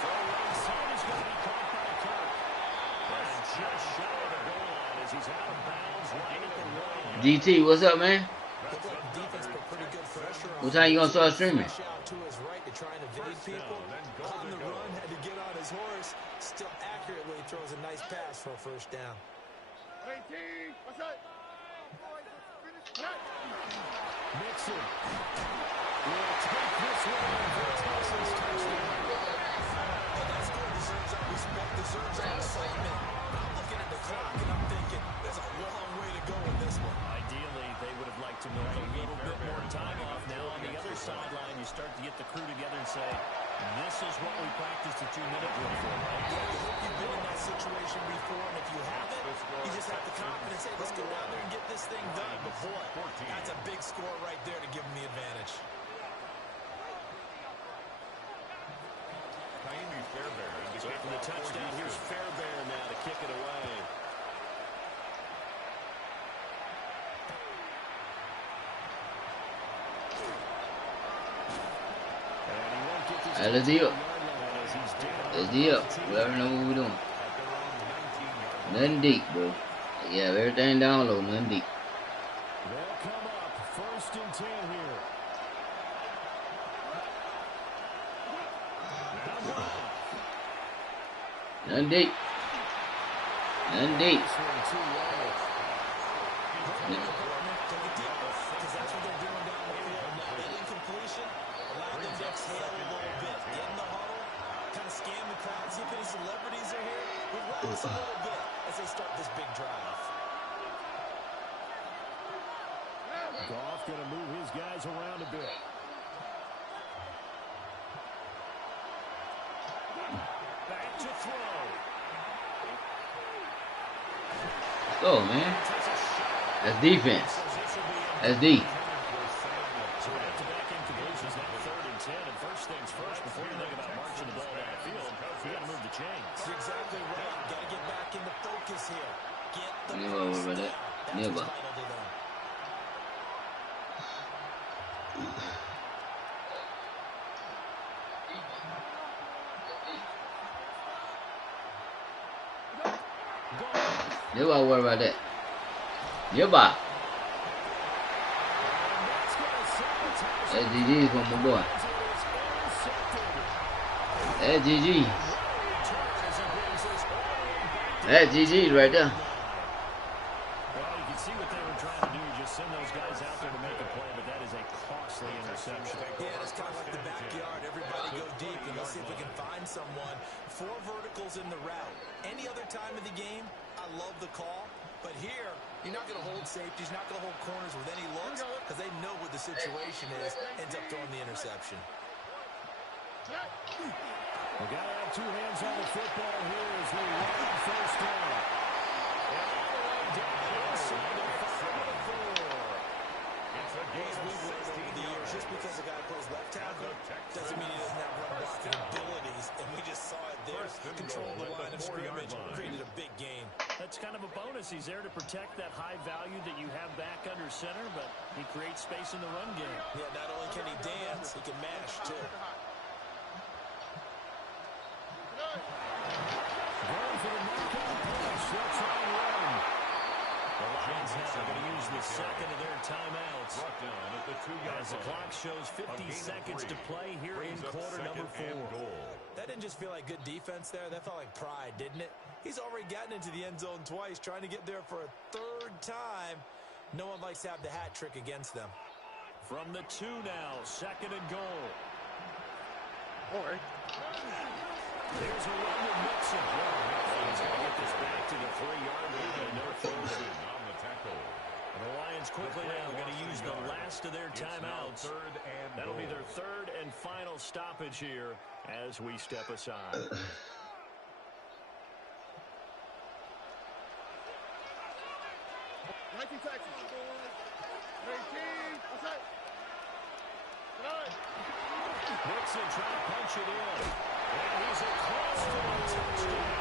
Throw right side is going to be caught by Kirk. And just shy of the goal line as he's out of bounds right at the 1. GT, what's up, man? Looked like the defense put pretty good pressure on What time you gonna start streaming? out to his right to try and evade people. On the run, had to get on his horse. Still accurately throws a nice pass for a first down. 18. What's up? Mixon will take this one for Texas touchdown. That score deserves our respect, deserves our excitement. I'm looking at the clock and I'm thinking there's a long way to go in this one. Ideally, they would have liked to know a little bit more time off. Now on the other sideline, you start to get the crew together and say, this is what we practiced the 2-minute drill for. Yeah, you hope you've been in that situation before, and if you haven't, you just have the confidence, hey, let's go down there and get this thing done. But boy, that's a big score right there to give them the advantage. Naimi Fairbairn. So after the touchdown, here's Fairbairn now to kick it away. Let's D up. Let's D up. We already know what we're doing. Nothing deep, bro. Yeah, everything down low, nothing deep. They'll come up 1st and 10 here. Nothing deep. Nothing deep. Because that's what they're doing down the field now. That incompletion allowed them to exhale a little bit. Get in the huddle, kind of scan the crowd, see if any celebrities are here. Relax a little bit as they start this big drive. Goff going to move his guys around a bit. Back to throw. Go, man. That's defense. That's D. So back-to-back incompletions, now 3rd and 10. And first things first, before you think about marching the ball down the field, we got to move the chains. You're exactly right. Got to get back into focus here. Get the Never pace over down. that. That's Never. what's vital to them. Never worry about that. Never. That's GG's for my boy. That's GG. That's GG's right there. Well, you can see what they were trying to do. You just send those guys out there to make a play, but that is a costly interception. Yeah, it's kind of like the backyard. Everybody go deep, and let's see if we can find someone. 4 verticals in the route. Any other time of the game, I love the call. But here, you're not going to hold safeties, not going to hold corners with any looks because they know what the situation is, ends up throwing the interception. We got to have 2 hands on the football here as we run first down. And all the way down inside the 5-4. Just because a guy plays left tackle doesn't mean he doesn't have run blocking abilities, and we just saw it there. Controlled the line of scrimmage, created a big gain. That's kind of a bonus. He's there to protect that high value that you have back under center, but he creates space in the run game. Yeah, not only can he dance, he can mash, too. Going for the knockout punch. They'll try and run. The Lions now are going to use the second of their timeouts. As the clock shows 50 seconds to play here in quarter number 4. That didn't just feel like good defense there. That felt like pride, didn't it? He's already gotten into the end zone twice, trying to get there for a third time. No one likes to have the hat trick against them. From the 2 now, second and goal. There's a run with Mixon. He's going to get this back to the 3-yard line and no further. And the Lions quickly now going to use the last of their timeouts. That'll be their third and final stoppage here as we step aside. 19 Texas. 18. What's that? Tonight. Mixon trying to punch it in. And he's across for the touchdown.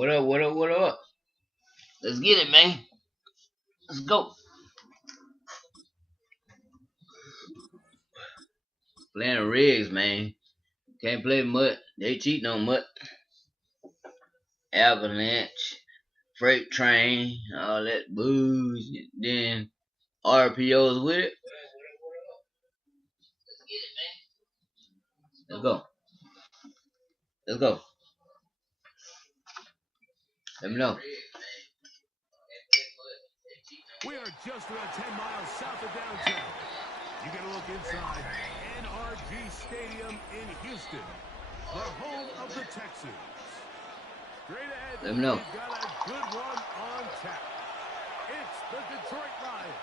What up, what up, what up? Let's get it, man. Let's go. Playing rigs, man. Can't play mutt. They cheating on mutt. Avalanche, freight train, all that booze. Then RPOs with it. Let's go. Let's go. Let me know. We are just about 10 miles south of downtown. You get a look inside NRG Stadium in Houston, the home of the Texans. Straight ahead, Let me know. we've got a good one on tap. It's the Detroit Lions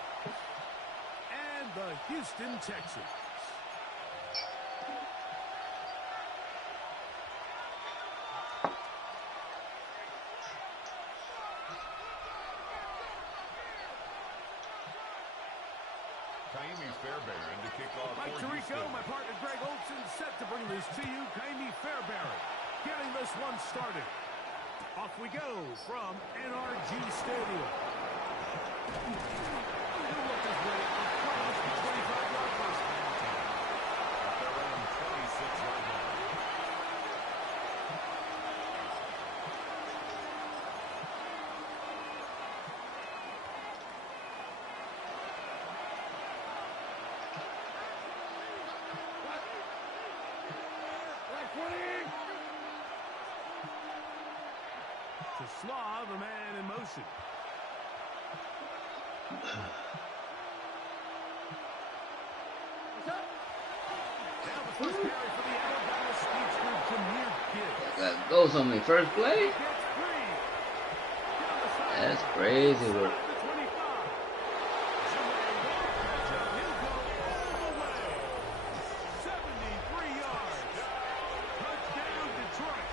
and the Houston Texans. Kaimi Fairbairn to kick off Mike for Tirico, Houston. my partner Greg Olson, set to bring this to you. Kaimi Fairbairn getting this one started. Off we go from NRG Stadium. He'll work his way across the 25-yard line. At their own 26-yard line. To Slav, a man in motion. Now the first carry for the Alabama speedster, Jahmyr Gibbs. Got goals on me. First play? Gets free. Down the sideline. That's crazy work. The 25. He'll go all the way. 73 yards. Touchdown, Detroit.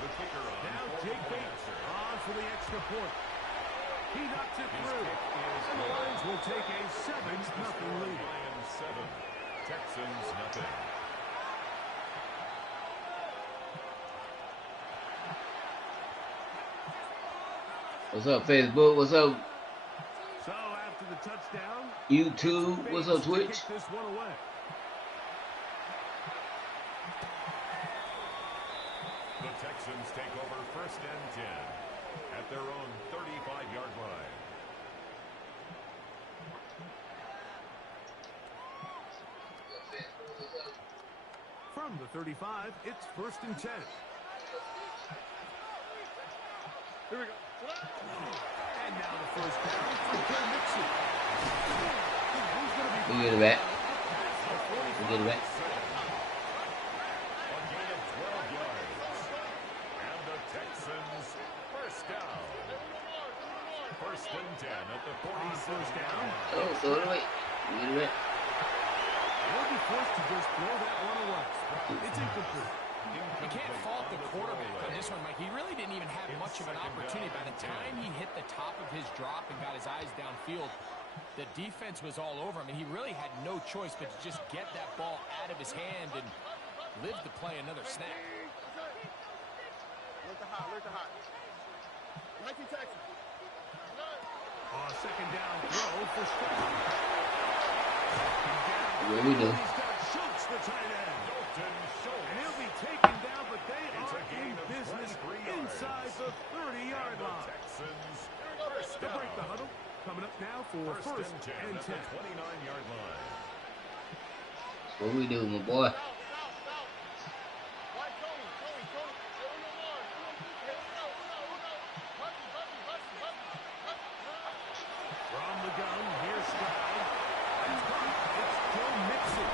The kicker on Now fourth Jake point Bates answer. on for the extra point. He knocks it His through. kick is And the good. Lions will take a 7-0 lead. Lions 7, Texans nothing. What's up, Facebook? What's up, So after the touchdown, YouTube? What's up, Bates to Twitch? kick this one away. The Texans take over first and 10 at their own 35-yard line. From the 35, it's first and 10. Here we go. And now the first down for Joe Mixon. Who's going to be We get it back. We get it back. A gain of 12 yards. And the Texans first down. First and 10 at the 46 down. Oh, so do we. We get it back. They'll be forced to just throw that one away. It's incomplete. You can't fault the quarterback on this one, Mike. He really didn't even have much of an opportunity. By the time he hit the top of his drop and got his eyes downfield, the defense was all over him, and he really had no choice but to just get that ball out of his hand and live to play another snap. Where's the hot? Where's the hot? Nike Texas. Second down throw for Stroud. What we do? He's got Schultz, the tight end. Dalton Schultz. And he'll be taken down, but they It's are a gain in of business 23 yards. inside the 30-yard The line. Texans first To break the down. huddle, coming up now for First and 10 and at 10. the 29-yard line. What we do, my boy? From the gun, here's Stroud. It's caught. It's Joe Mixon.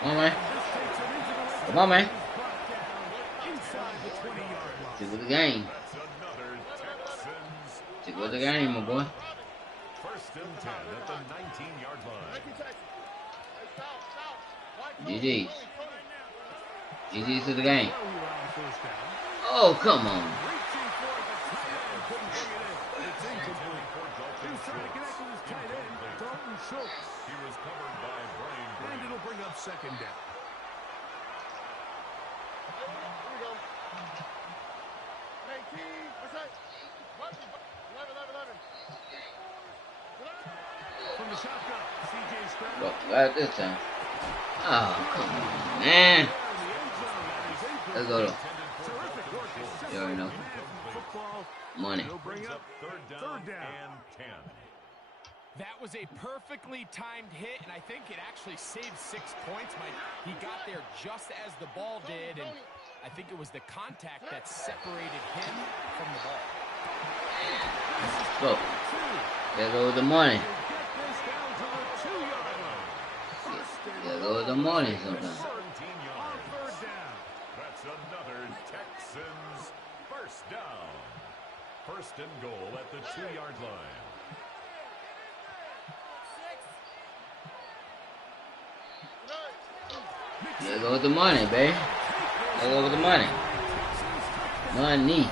Come on, man. This takes him into the red Come on, man. zone. He's brought down inside the 20-yard line. Stick with the game. That's another Texans Stick with the game, my boy. first and 10 at the 19-yard line. GG's. GG's to the game. Well, we were on first down. Oh, come on. Reaching for it, the tight end couldn't bring it in. It's incomplete. He was trying to connect with his tight end, Dalton Schultz. He was covered by Brian And Green. it'll bring up second down. Here we go. 19. Go right this time. Oh, come on, man. Let's go though. You already know. Money. Brings up third down and 10. That was a perfectly timed hit, and I think it actually saved 6 points, Mike. He got there just as the ball did, and I think it was the contact that separated him from the ball. Go. There goes the money. There goes the money sometimes. 17 yards. That's another Texans first down. First and goal at the 2-yard line. There goes the money, baby. There goes the money. Money.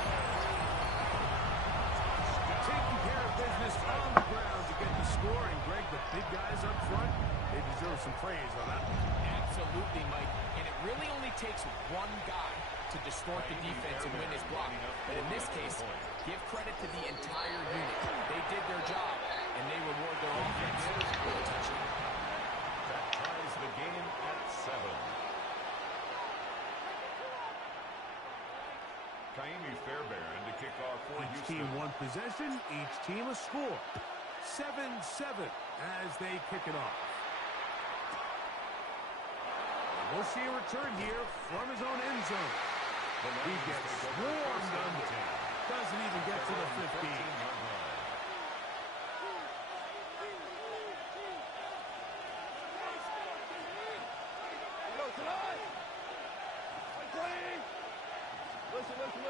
Taking care of business on the ground to get the score. And Greg, the big guys up front, they deserve some praise on that one. Absolutely, Mike. And it really only takes one guy to distort the defense and win his block. But in this case, give credit to the entire unit. They did their job, and they reward their offense with a touchdown. That ties the game at 7. Kaimi Fairbairn to kick off for Each Houston. team one possession, each team a score. 7-7 as they kick it off. We'll see a return here from his own end zone. He gets swarmed under. Doesn't even get to the 15.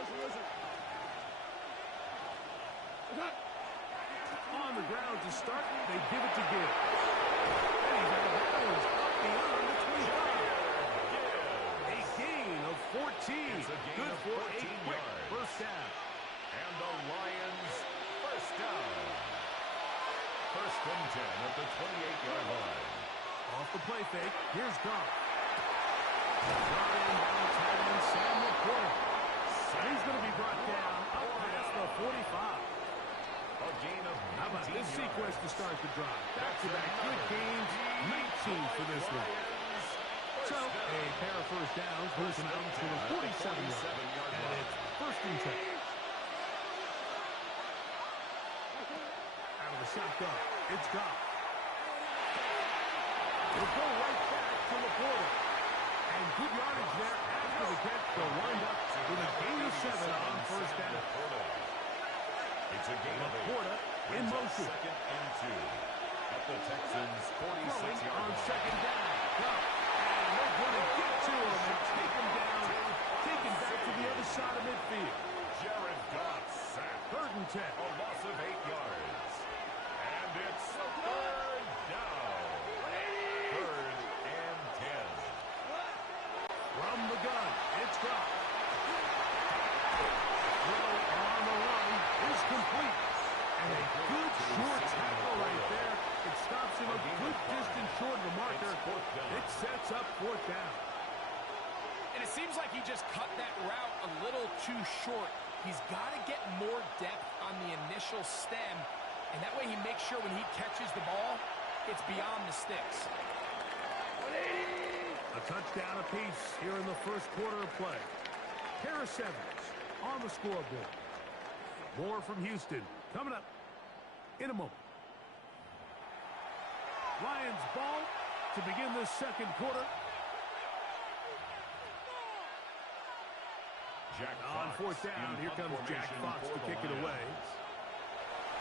Listen. On the ground to start, they give it to Gibbs. And he's out of bounds, up beyond the 25. A gain of 14. Good for a quick first down. And the Lions first down. First and 10 at the 28-yard line. Off the play fake, here's Goff. Brought in by the tight end, Sam LaPorta. He's going to be brought down up past the 45. A gain of 19 How about this yards. sequence to start the drive? Back-to-back good gains, 19 for this one. So, a pair of first downs moves them out to the 47-yard line. And it's first and 10. Out of the shotgun, it's Goff. It'll go right back to LaPorta. And good yardage there after the catch. They'll wind up with a gain of 7 on first down. It's a gain of 8. LaPorta in motion. Second and 2 at the Texans' 46-yard On line. second down. And they're going to get to him and take him down. Take him back to the other side of midfield. Jared Goff sacked. Third and 10. A loss of 8 yards. And it's third down. Third and 10. From the gun, it's Goff. Throw on the run is complete. And a good short tackle right there. It stops him a good distance short of the marker. It sets up fourth down. And it seems like he just cut that route a little too short. He's got to get more depth on the initial stem, and that way he makes sure when he catches the ball, it's beyond the sticks. A touchdown apiece here in the first quarter of play. Pair of sevens on the scoreboard. More from Houston coming up in a moment. Lions ball to begin this second quarter. Jack On Fox fourth down, in here punt comes Jack formation Fox for to the kick it Lions. away.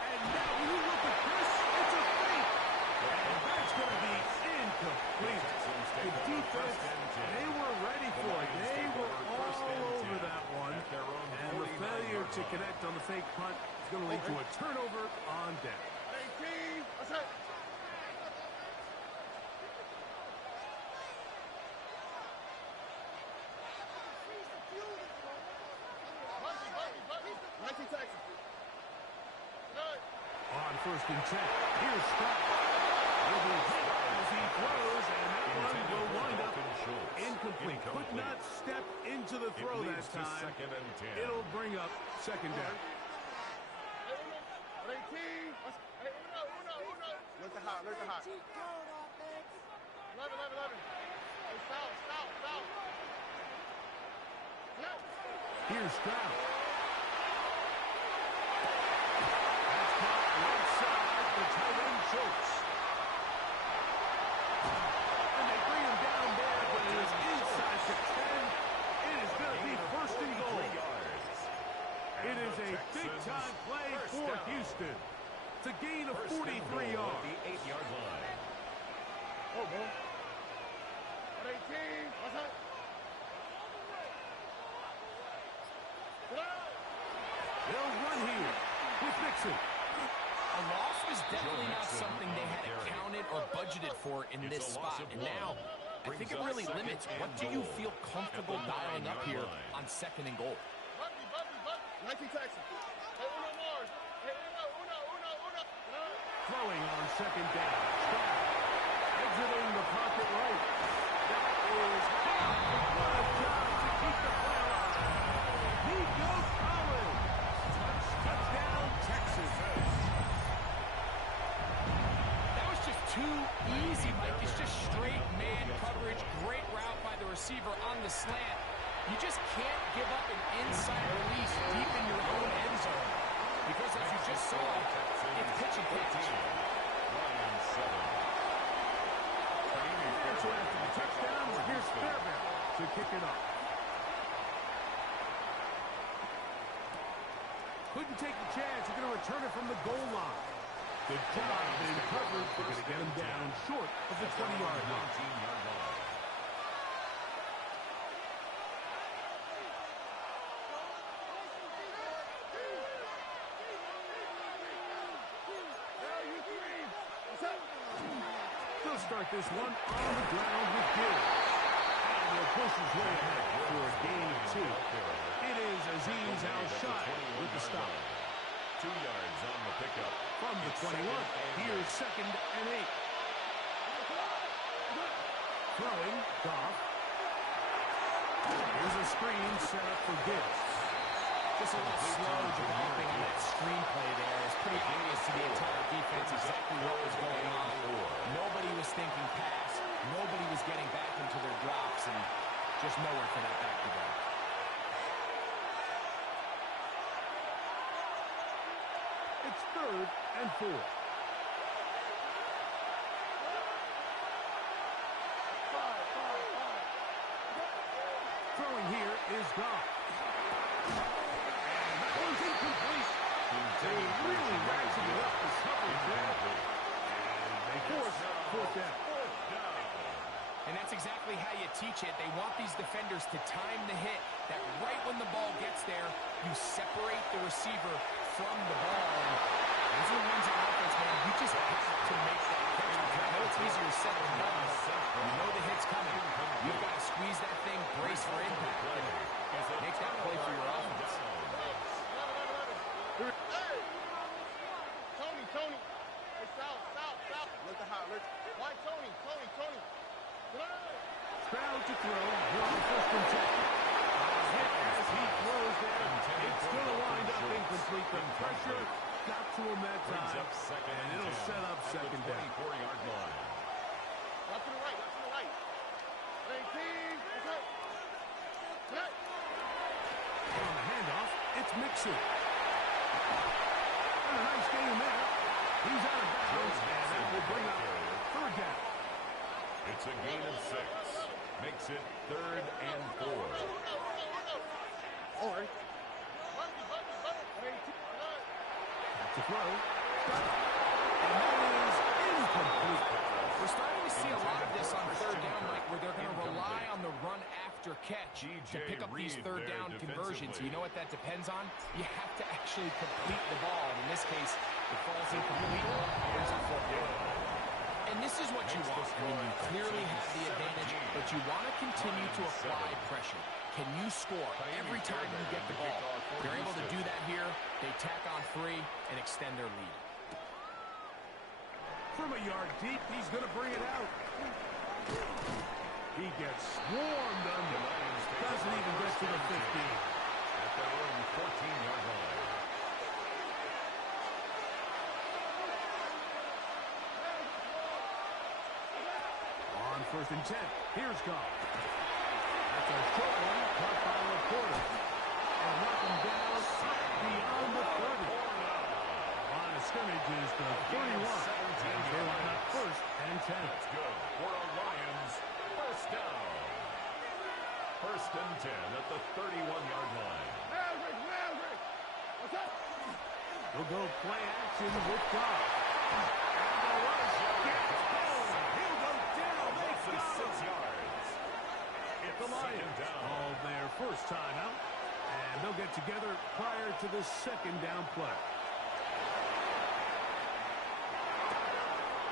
And now when you look at this, it's a fake. And that's going to be incomplete. The defense, they were ready for it. They were all over that one. And the failure to connect on the fake punt is going to lead to a turnover on down. 18. That's it. On first and 10, here's Scott. Will be hit as he throws, and that one will wind up incomplete. Could not step into the throw that time. Second and 10. It'll bring up second down. 18. Look the hot. 11. Hey, foul. Yeah. Here's Stroud. That's caught right side for tight end Schultz. And they bring him down there, but it is inside the 10. It is going to be first and goal. It is a big-time play for Houston. It's a gain of 43 yards. The 8-yard line. Oh, boy. At 18. What's that? They'll run here with Mixon. A loss was definitely not something they had accounted or budgeted for in this spot. And now, I think it really limits what do you feel comfortable dialing up here on second and goal. Bucky. 19 Texas. Hey, Uno Mars. Hey, Uno. Throwing on second down. Stroud exiting the pocket right. That is hot. What a job to keep the play alive. Nico Collins. Touchdown, Texas. That was just too easy, Mike. It's just straight man coverage. Great route by the receiver on the slant. You just can't give up an inside release deep in your own end zone. Because as you just saw, it's pitch and catch. So after the touchdown, here's Fairbairn to kick it off. Couldn't take the chance. They're going to return it from the goal line. Good job in coverage. They're going to get him down short of the 20-yard line. They'll start this one on the ground with Gibbs. And they'll push his way ahead for a gain of 2. It is Azeez Al-Shai with the stop. 2 yards on the pickup. From the 21, here's second and 8. Throwing, Goff. Here's a screen set up for Gibbs. Just a little slow developing on that screenplay there. It's pretty obvious to the entire defense exactly what was going on. Nobody was thinking pass. Nobody was getting back into their drops, and just nowhere for that back to go. It's third and 4. Throwing here is Goff. And that one's incomplete. They really ratcheted up the coverage there. And they force fourth down. And that's exactly how you teach it. They want these defenders to time the hit, that right when the ball gets there, you separate the receiver from the ball. And those are the ones on offense, man. You just have to make that catch. I know it's easier said than done, but you know the hit's coming. You've got to squeeze that thing, brace for impact, and make that play for your offense. Hey! Tony. Hey, South. Look at how. Why Tony? Stroud to throw. Here on first and 10. Hit as he throws there. It's going to wind up incomplete. The pressure got to him that time. And it'll set up second down. 24-yard line. Not to the right. 18. On the handoff, it's Mixon. And a nice game there. He's out of bounds, and that will bring up third down. It's a gain of 6. Makes it 3rd and 4. All right. Back to throw. And that is incomplete. We're starting to see a lot of this on third down, Mike, where they're going to rely on the run after catch to pick up these third down conversions. You know what that depends on? You have to actually complete the ball. And in this case, it falls incomplete. There's a fourth down. And this is what you want. I mean, you clearly have the advantage, but you want to continue to apply pressure. Can you score every time you get the ball? They're able to do that here. They tack on 3 and extend their lead. From a yard deep, he's going to bring it out. He gets swarmed under. Doesn't even get to the 15. At their own 14-yard line. On First and 10. Here's Goff. That's a short one, caught by Laporta. And knock him down beyond the 30. Line of scrimmage is the 31. And they line up first and 10. That's good for a Lions first down. First and 10 at the 31-yard line. We'll go play action with Goff. And the rush gets home. He'll go down. They got him. 6 yards. It's The Lions called their first timeout, and they'll get together prior to the second down play.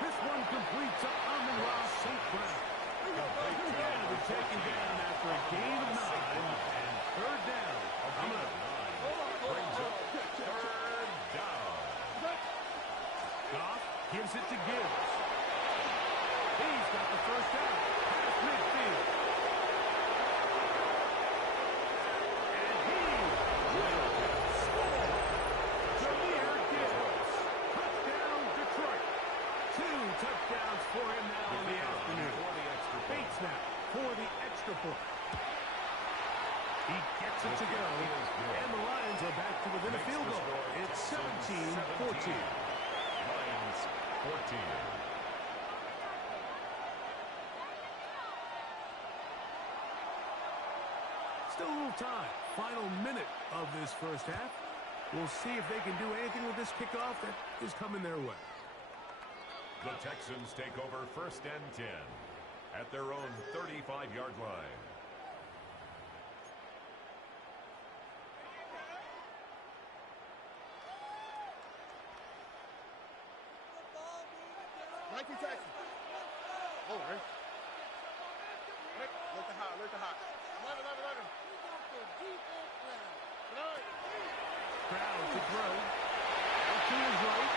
This one completes to Amon-Ra St. Brown. Again, we're taken down after a gain of 9 and third down. Coming up. Brings up third down. Goff gives it to Gibbs. He's got the first down. Past midfield. And he will score. Jahmyr Gibbs. Touchdown, Detroit. 2 touchdowns for him now in the afternoon. Bates now for the extra point. He gets it to go, and the Lions are back to within a field goal. It's 17-14. Lions 14. Still a little time. Final minute of this first half. We'll see if they can do anything with this kickoff that is coming their way. The Texans take over first and 10 at their own 35-yard line. Nike Texas. Oh, right. Look at hot, look at hot. 11. Crowd to throw. Out to his right.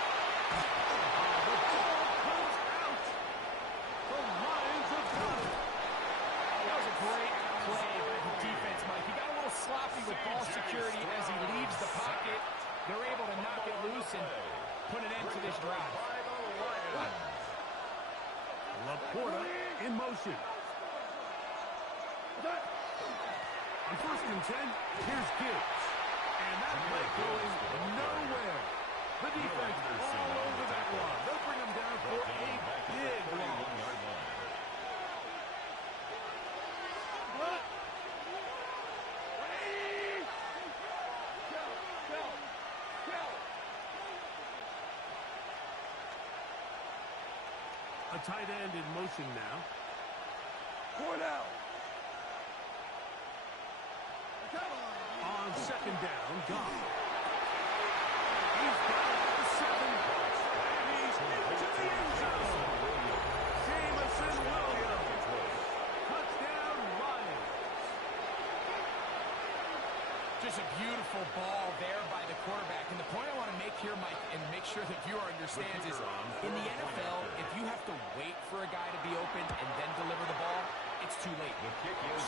The ball comes out. The Lions have got it. That was a great play by the defense, Mike. He got a little sloppy with ball security as he leaves the pocket. They're able to knock it loose and put an end to this drive. Laporta in motion. On first and 10, here's Gibbs. And that play going nowhere. The defense all over that one. They'll bring him down for a big loss. A tight end in motion now. Cornell. On second down, Goff. He's got it at the 7. And he's into the end zone. Jamison Williams. Touchdown, Lions. Just a beautiful ball there by the quarterback. And the point I want to make here, Mike, and make sure the viewer understands is in the NFL, if you have to wait for a guy to be open and then deliver the ball, it's too late.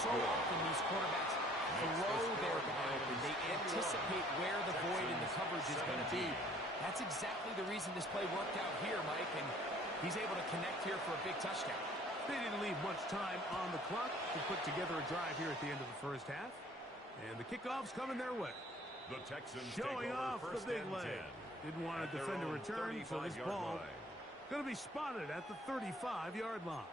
So often these quarterbacks throw their guy open. They anticipate where the void in the coverage is going to be. That's exactly the reason this play worked out here, Mike, and he's able to connect here for a big touchdown. They didn't leave much time on the clock to put together a drive here at the end of the first half. And the kickoff's coming their way. The Texans Showing take off over the first big and leg. 10. Didn't want to At their defend a own return, so this 35-yard ball line. going to be spotted at the 35-yard line.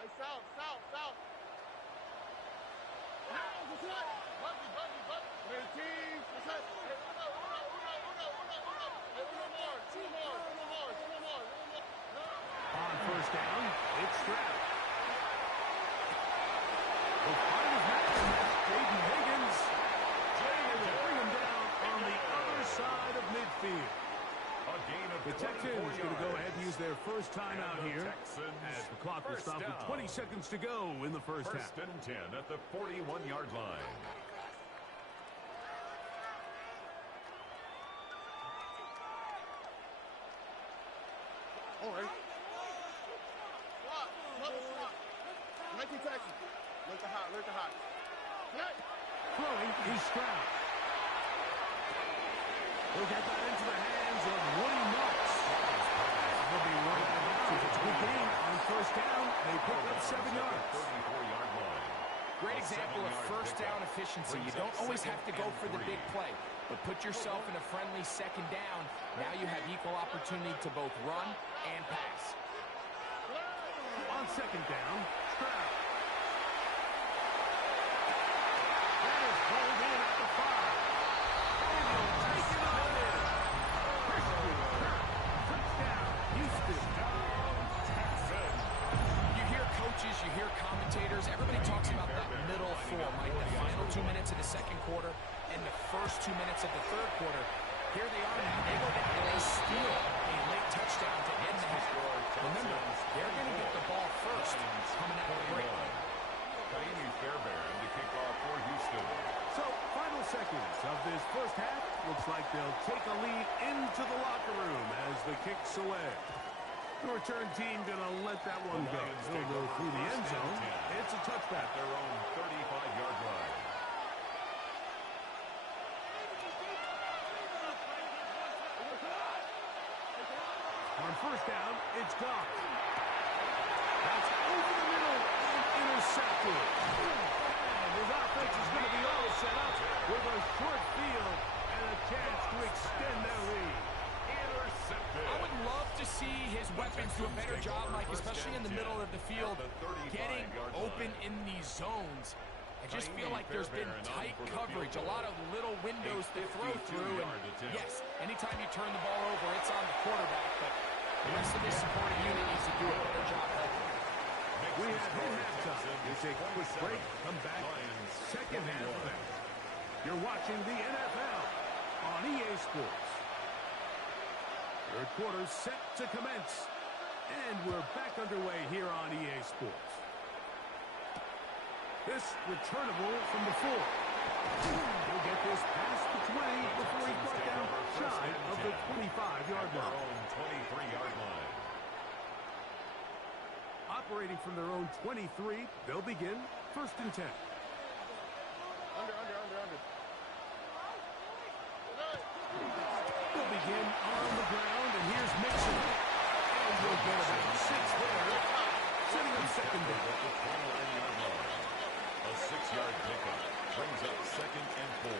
Hey, south. On first down, it's Stroud. With 5 of that, Jaden Higgins. Able to bring him down on the other side of midfield. The Texans going to go ahead and use their first timeout here as the clock will stop with 20 seconds to go in the first half. First and 10 at the 41-yard line. All right. Swap. Nike Texas. Look at hot. Throwing is Stroud. He'll get that into the hands of Woody Marks. He'll be right out of bounds. It's a good game on first down. They pick up 7 yards. 34-yard line. Great example of first down efficiency. You don't always have to go for the big play, but put yourself in a friendly second down. Now you have equal opportunity to both run and pass. On second down, Stroud. That is pulled in at the 5. And he'll take it on in. Christian Kirk. Touchdown, Houston. You hear coaches, you hear commentators, everybody talks about that middle four, Mike, the final 2 minutes of the second quarter and the first 2 minutes of the third quarter. Here they are now. They go down and they steal a late touchdown to end the half. Remember, they're going to get the ball first coming out of the break. Ka'imi Fairbairn to kick off for Houston. So, final seconds of this first half. Looks like they'll take a lead into the locker room as the kick's away. The return team going to let that one go. They'll go through the end zone. It's a touchback. Their own 35-yard line. On first down, it's gone. That's over the middle and intercepted. And his offense is going to be all set up with a short field and a chance to extend their lead. Intercepted. I would love to see his weapons do a better job, Mike, especially in the middle of the field, getting open in these zones. I just feel like there's been tight coverage, a lot of little windows to throw through. And yes, anytime you turn the ball over, it's on the quarterback, but the rest of this supporting unit needs to do a better job helping. We have hit halftime. We'll take a quick break. Come back. Second half. You're watching the NFL on EA Sports. Third quarter set to commence. And we're back underway here on EA Sports. This returnable from the 4. He'll get this past the 20 before he's brought down shy of the 25-yard Their line. own 23-yard line. Operating from their own 23, they'll begin first and 10. Under. They'll begin on the ground, and here's Mixon. And we'll get about 6 there, setting up second down. At the 21-yard line. A 6-yard pickup brings up second and 4.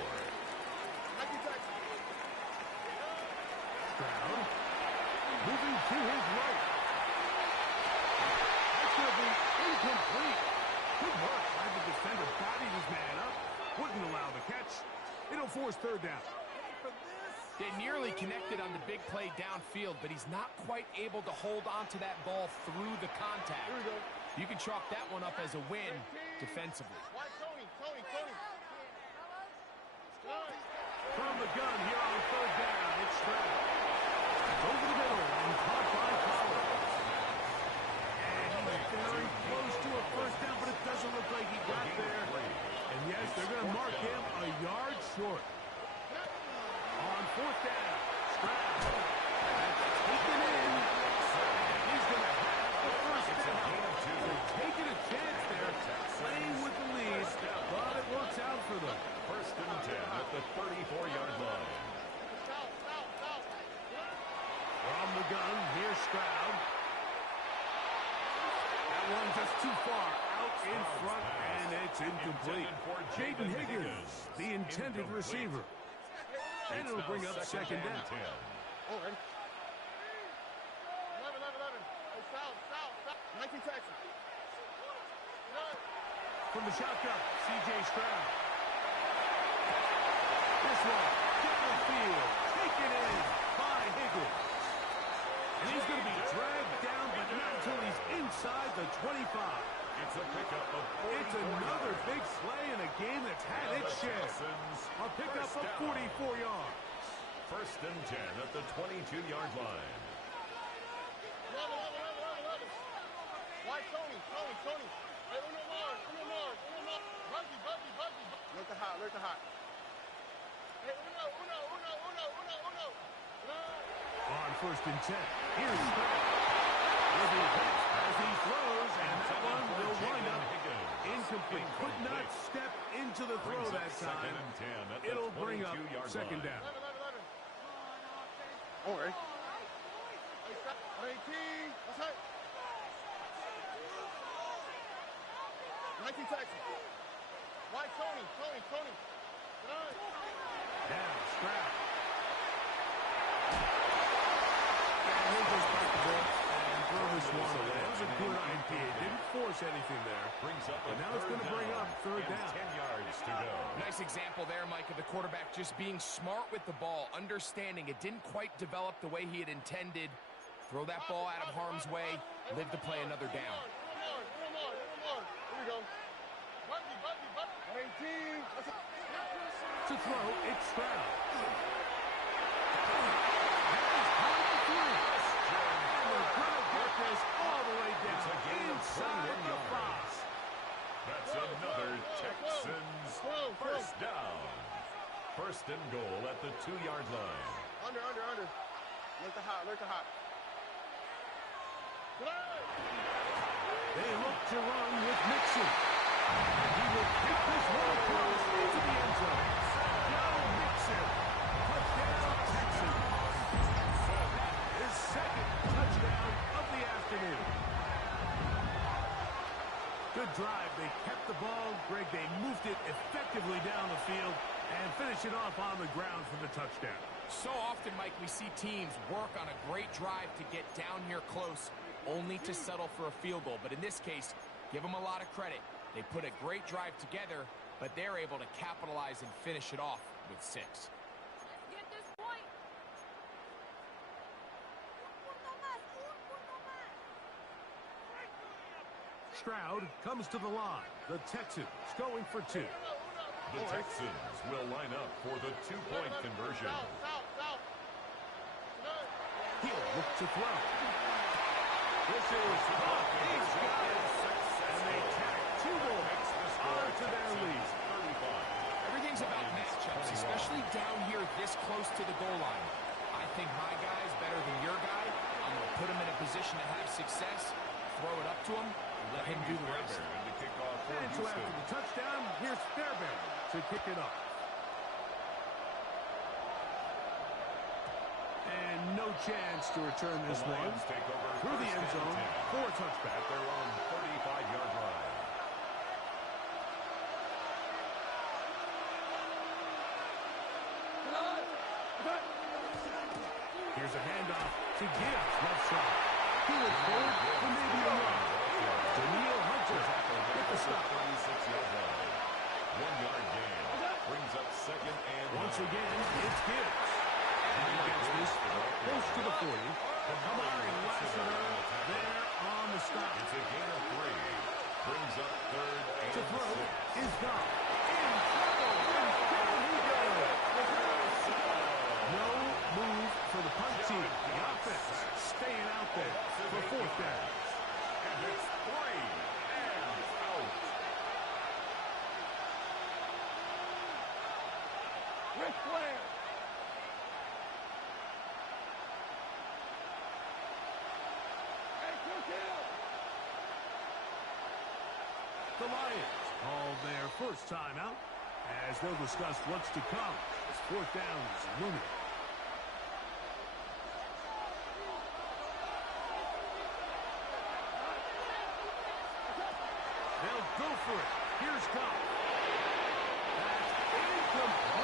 Stroud moving to his right. That's going to be incomplete. Good work by the defender. Bodied his man up. Wouldn't allow the catch. It'll force third down. They nearly connected on the big play downfield, but he's not quite able to hold on to that ball through the contact. Here we go. You can chalk that one up as a win defensively. Why Tony? From the gun here on third down, it's Stroud. It's over the middle and caught by Collins. And he's very close to a first down, but it doesn't look like he got there. And yes, they're going to mark him a yard short. On fourth down, Stroud. That's taken in. And he's going to have the first down. They're taking a chance there, playing with the lead, but it works out for them. First and 10 at the 34-yard line. From the gun, here's Stroud. That one just too far out in front, and it's incomplete. Jaden Higgins, the intended receiver. And it'll bring up second down. Oh, ready? 11. Hey, South. 19 Texas. From the shotgun, C.J. Stroud. This one, downfield, taken in by Higgins. And he's going to be dragged down, but not until he's inside the 25. It's a pickup of 44 It's another yards. big play in a game that's had its share. A pickup of 44 yards. First and 10 at the 22-yard line. 11. Why Tony? Hey, Uno more. Buggy. Look the hot. Hey, Uno. On first and 10, here's Stroud. Will be hit as he throws, and that one will wind up incomplete. Could not step into the throw that time. It'll bring up second down. 11. Don't worry. 18. That's right. 19 Texans. White Tony. Good night. Now, Stroud. And he'll just bite the ball and throw this one away. That was a good idea. Didn't force anything there. Brings up And now it's going to bring up third and down. 10 yards to go. Nice example there, Mike, of the quarterback just being smart with the ball, understanding it didn't quite develop the way he had intended. Throw that ball out of harm's way, live to play another down. Here we go. Butty. 18. That's it. To throw, it's Stroud. All the way down It's a gain of inside 21 the yards. That's another Texans first down. First and goal at the 2-yard line. Under. Look to hot. Good night. They look to run with Mixon. He will kick this one across into the end zone. Joe Mixon. Touchdown, Texans. His second touchdown of the afternoon. Good drive. They kept the ball. Greg, they moved it effectively down the field and finished it off on the ground for the touchdown. So often, Mike, we see teams work on a great drive to get down here close, only to settle for a field goal. But in this case, give them a lot of credit. They put a great drive together, but they're able to capitalize and finish it off with 6. Let's get this point. Un punto más. Stroud comes to the line. The Texans going for 2. The Texans will line up for the 2-point conversion. South. He'll look to throw. This is caught. He's got it. And they tack 2 more onto their lead. Everything's about matchups, especially down here this close to the goal line. I think my guy is better than your guy. I'm going to put him in a position to have success, throw it up to him, and let him do the rest. And the kickoff for And so after Houston. the touchdown, here's Fairbairn to kick it off. And no chance to return this The one. Lions take over Through the first end and zone 10 for a touchback. at their own 35-yard line. Here's a handoff to Gibbs, left side. He was forward for maybe a run. Daniil Hunter with the stop. 36-yard line. 1-yard gain. Brings up second and Once 9. again, it's Gibbs. And he gets this close to the 40. Amari Lassiter there on the stop. It's a gain of 3. Brings up third and To throw 6. is gone. In trouble, and down he goes. No move for the punt team. The offense staying out there for 4th down. And it's 3 and out. Ric Flair. Hey, Cook Hill. The Lions call their first timeout as they'll discuss what's to come as 4th down is looming. They'll go for it. Here's Goff. That's incomplete.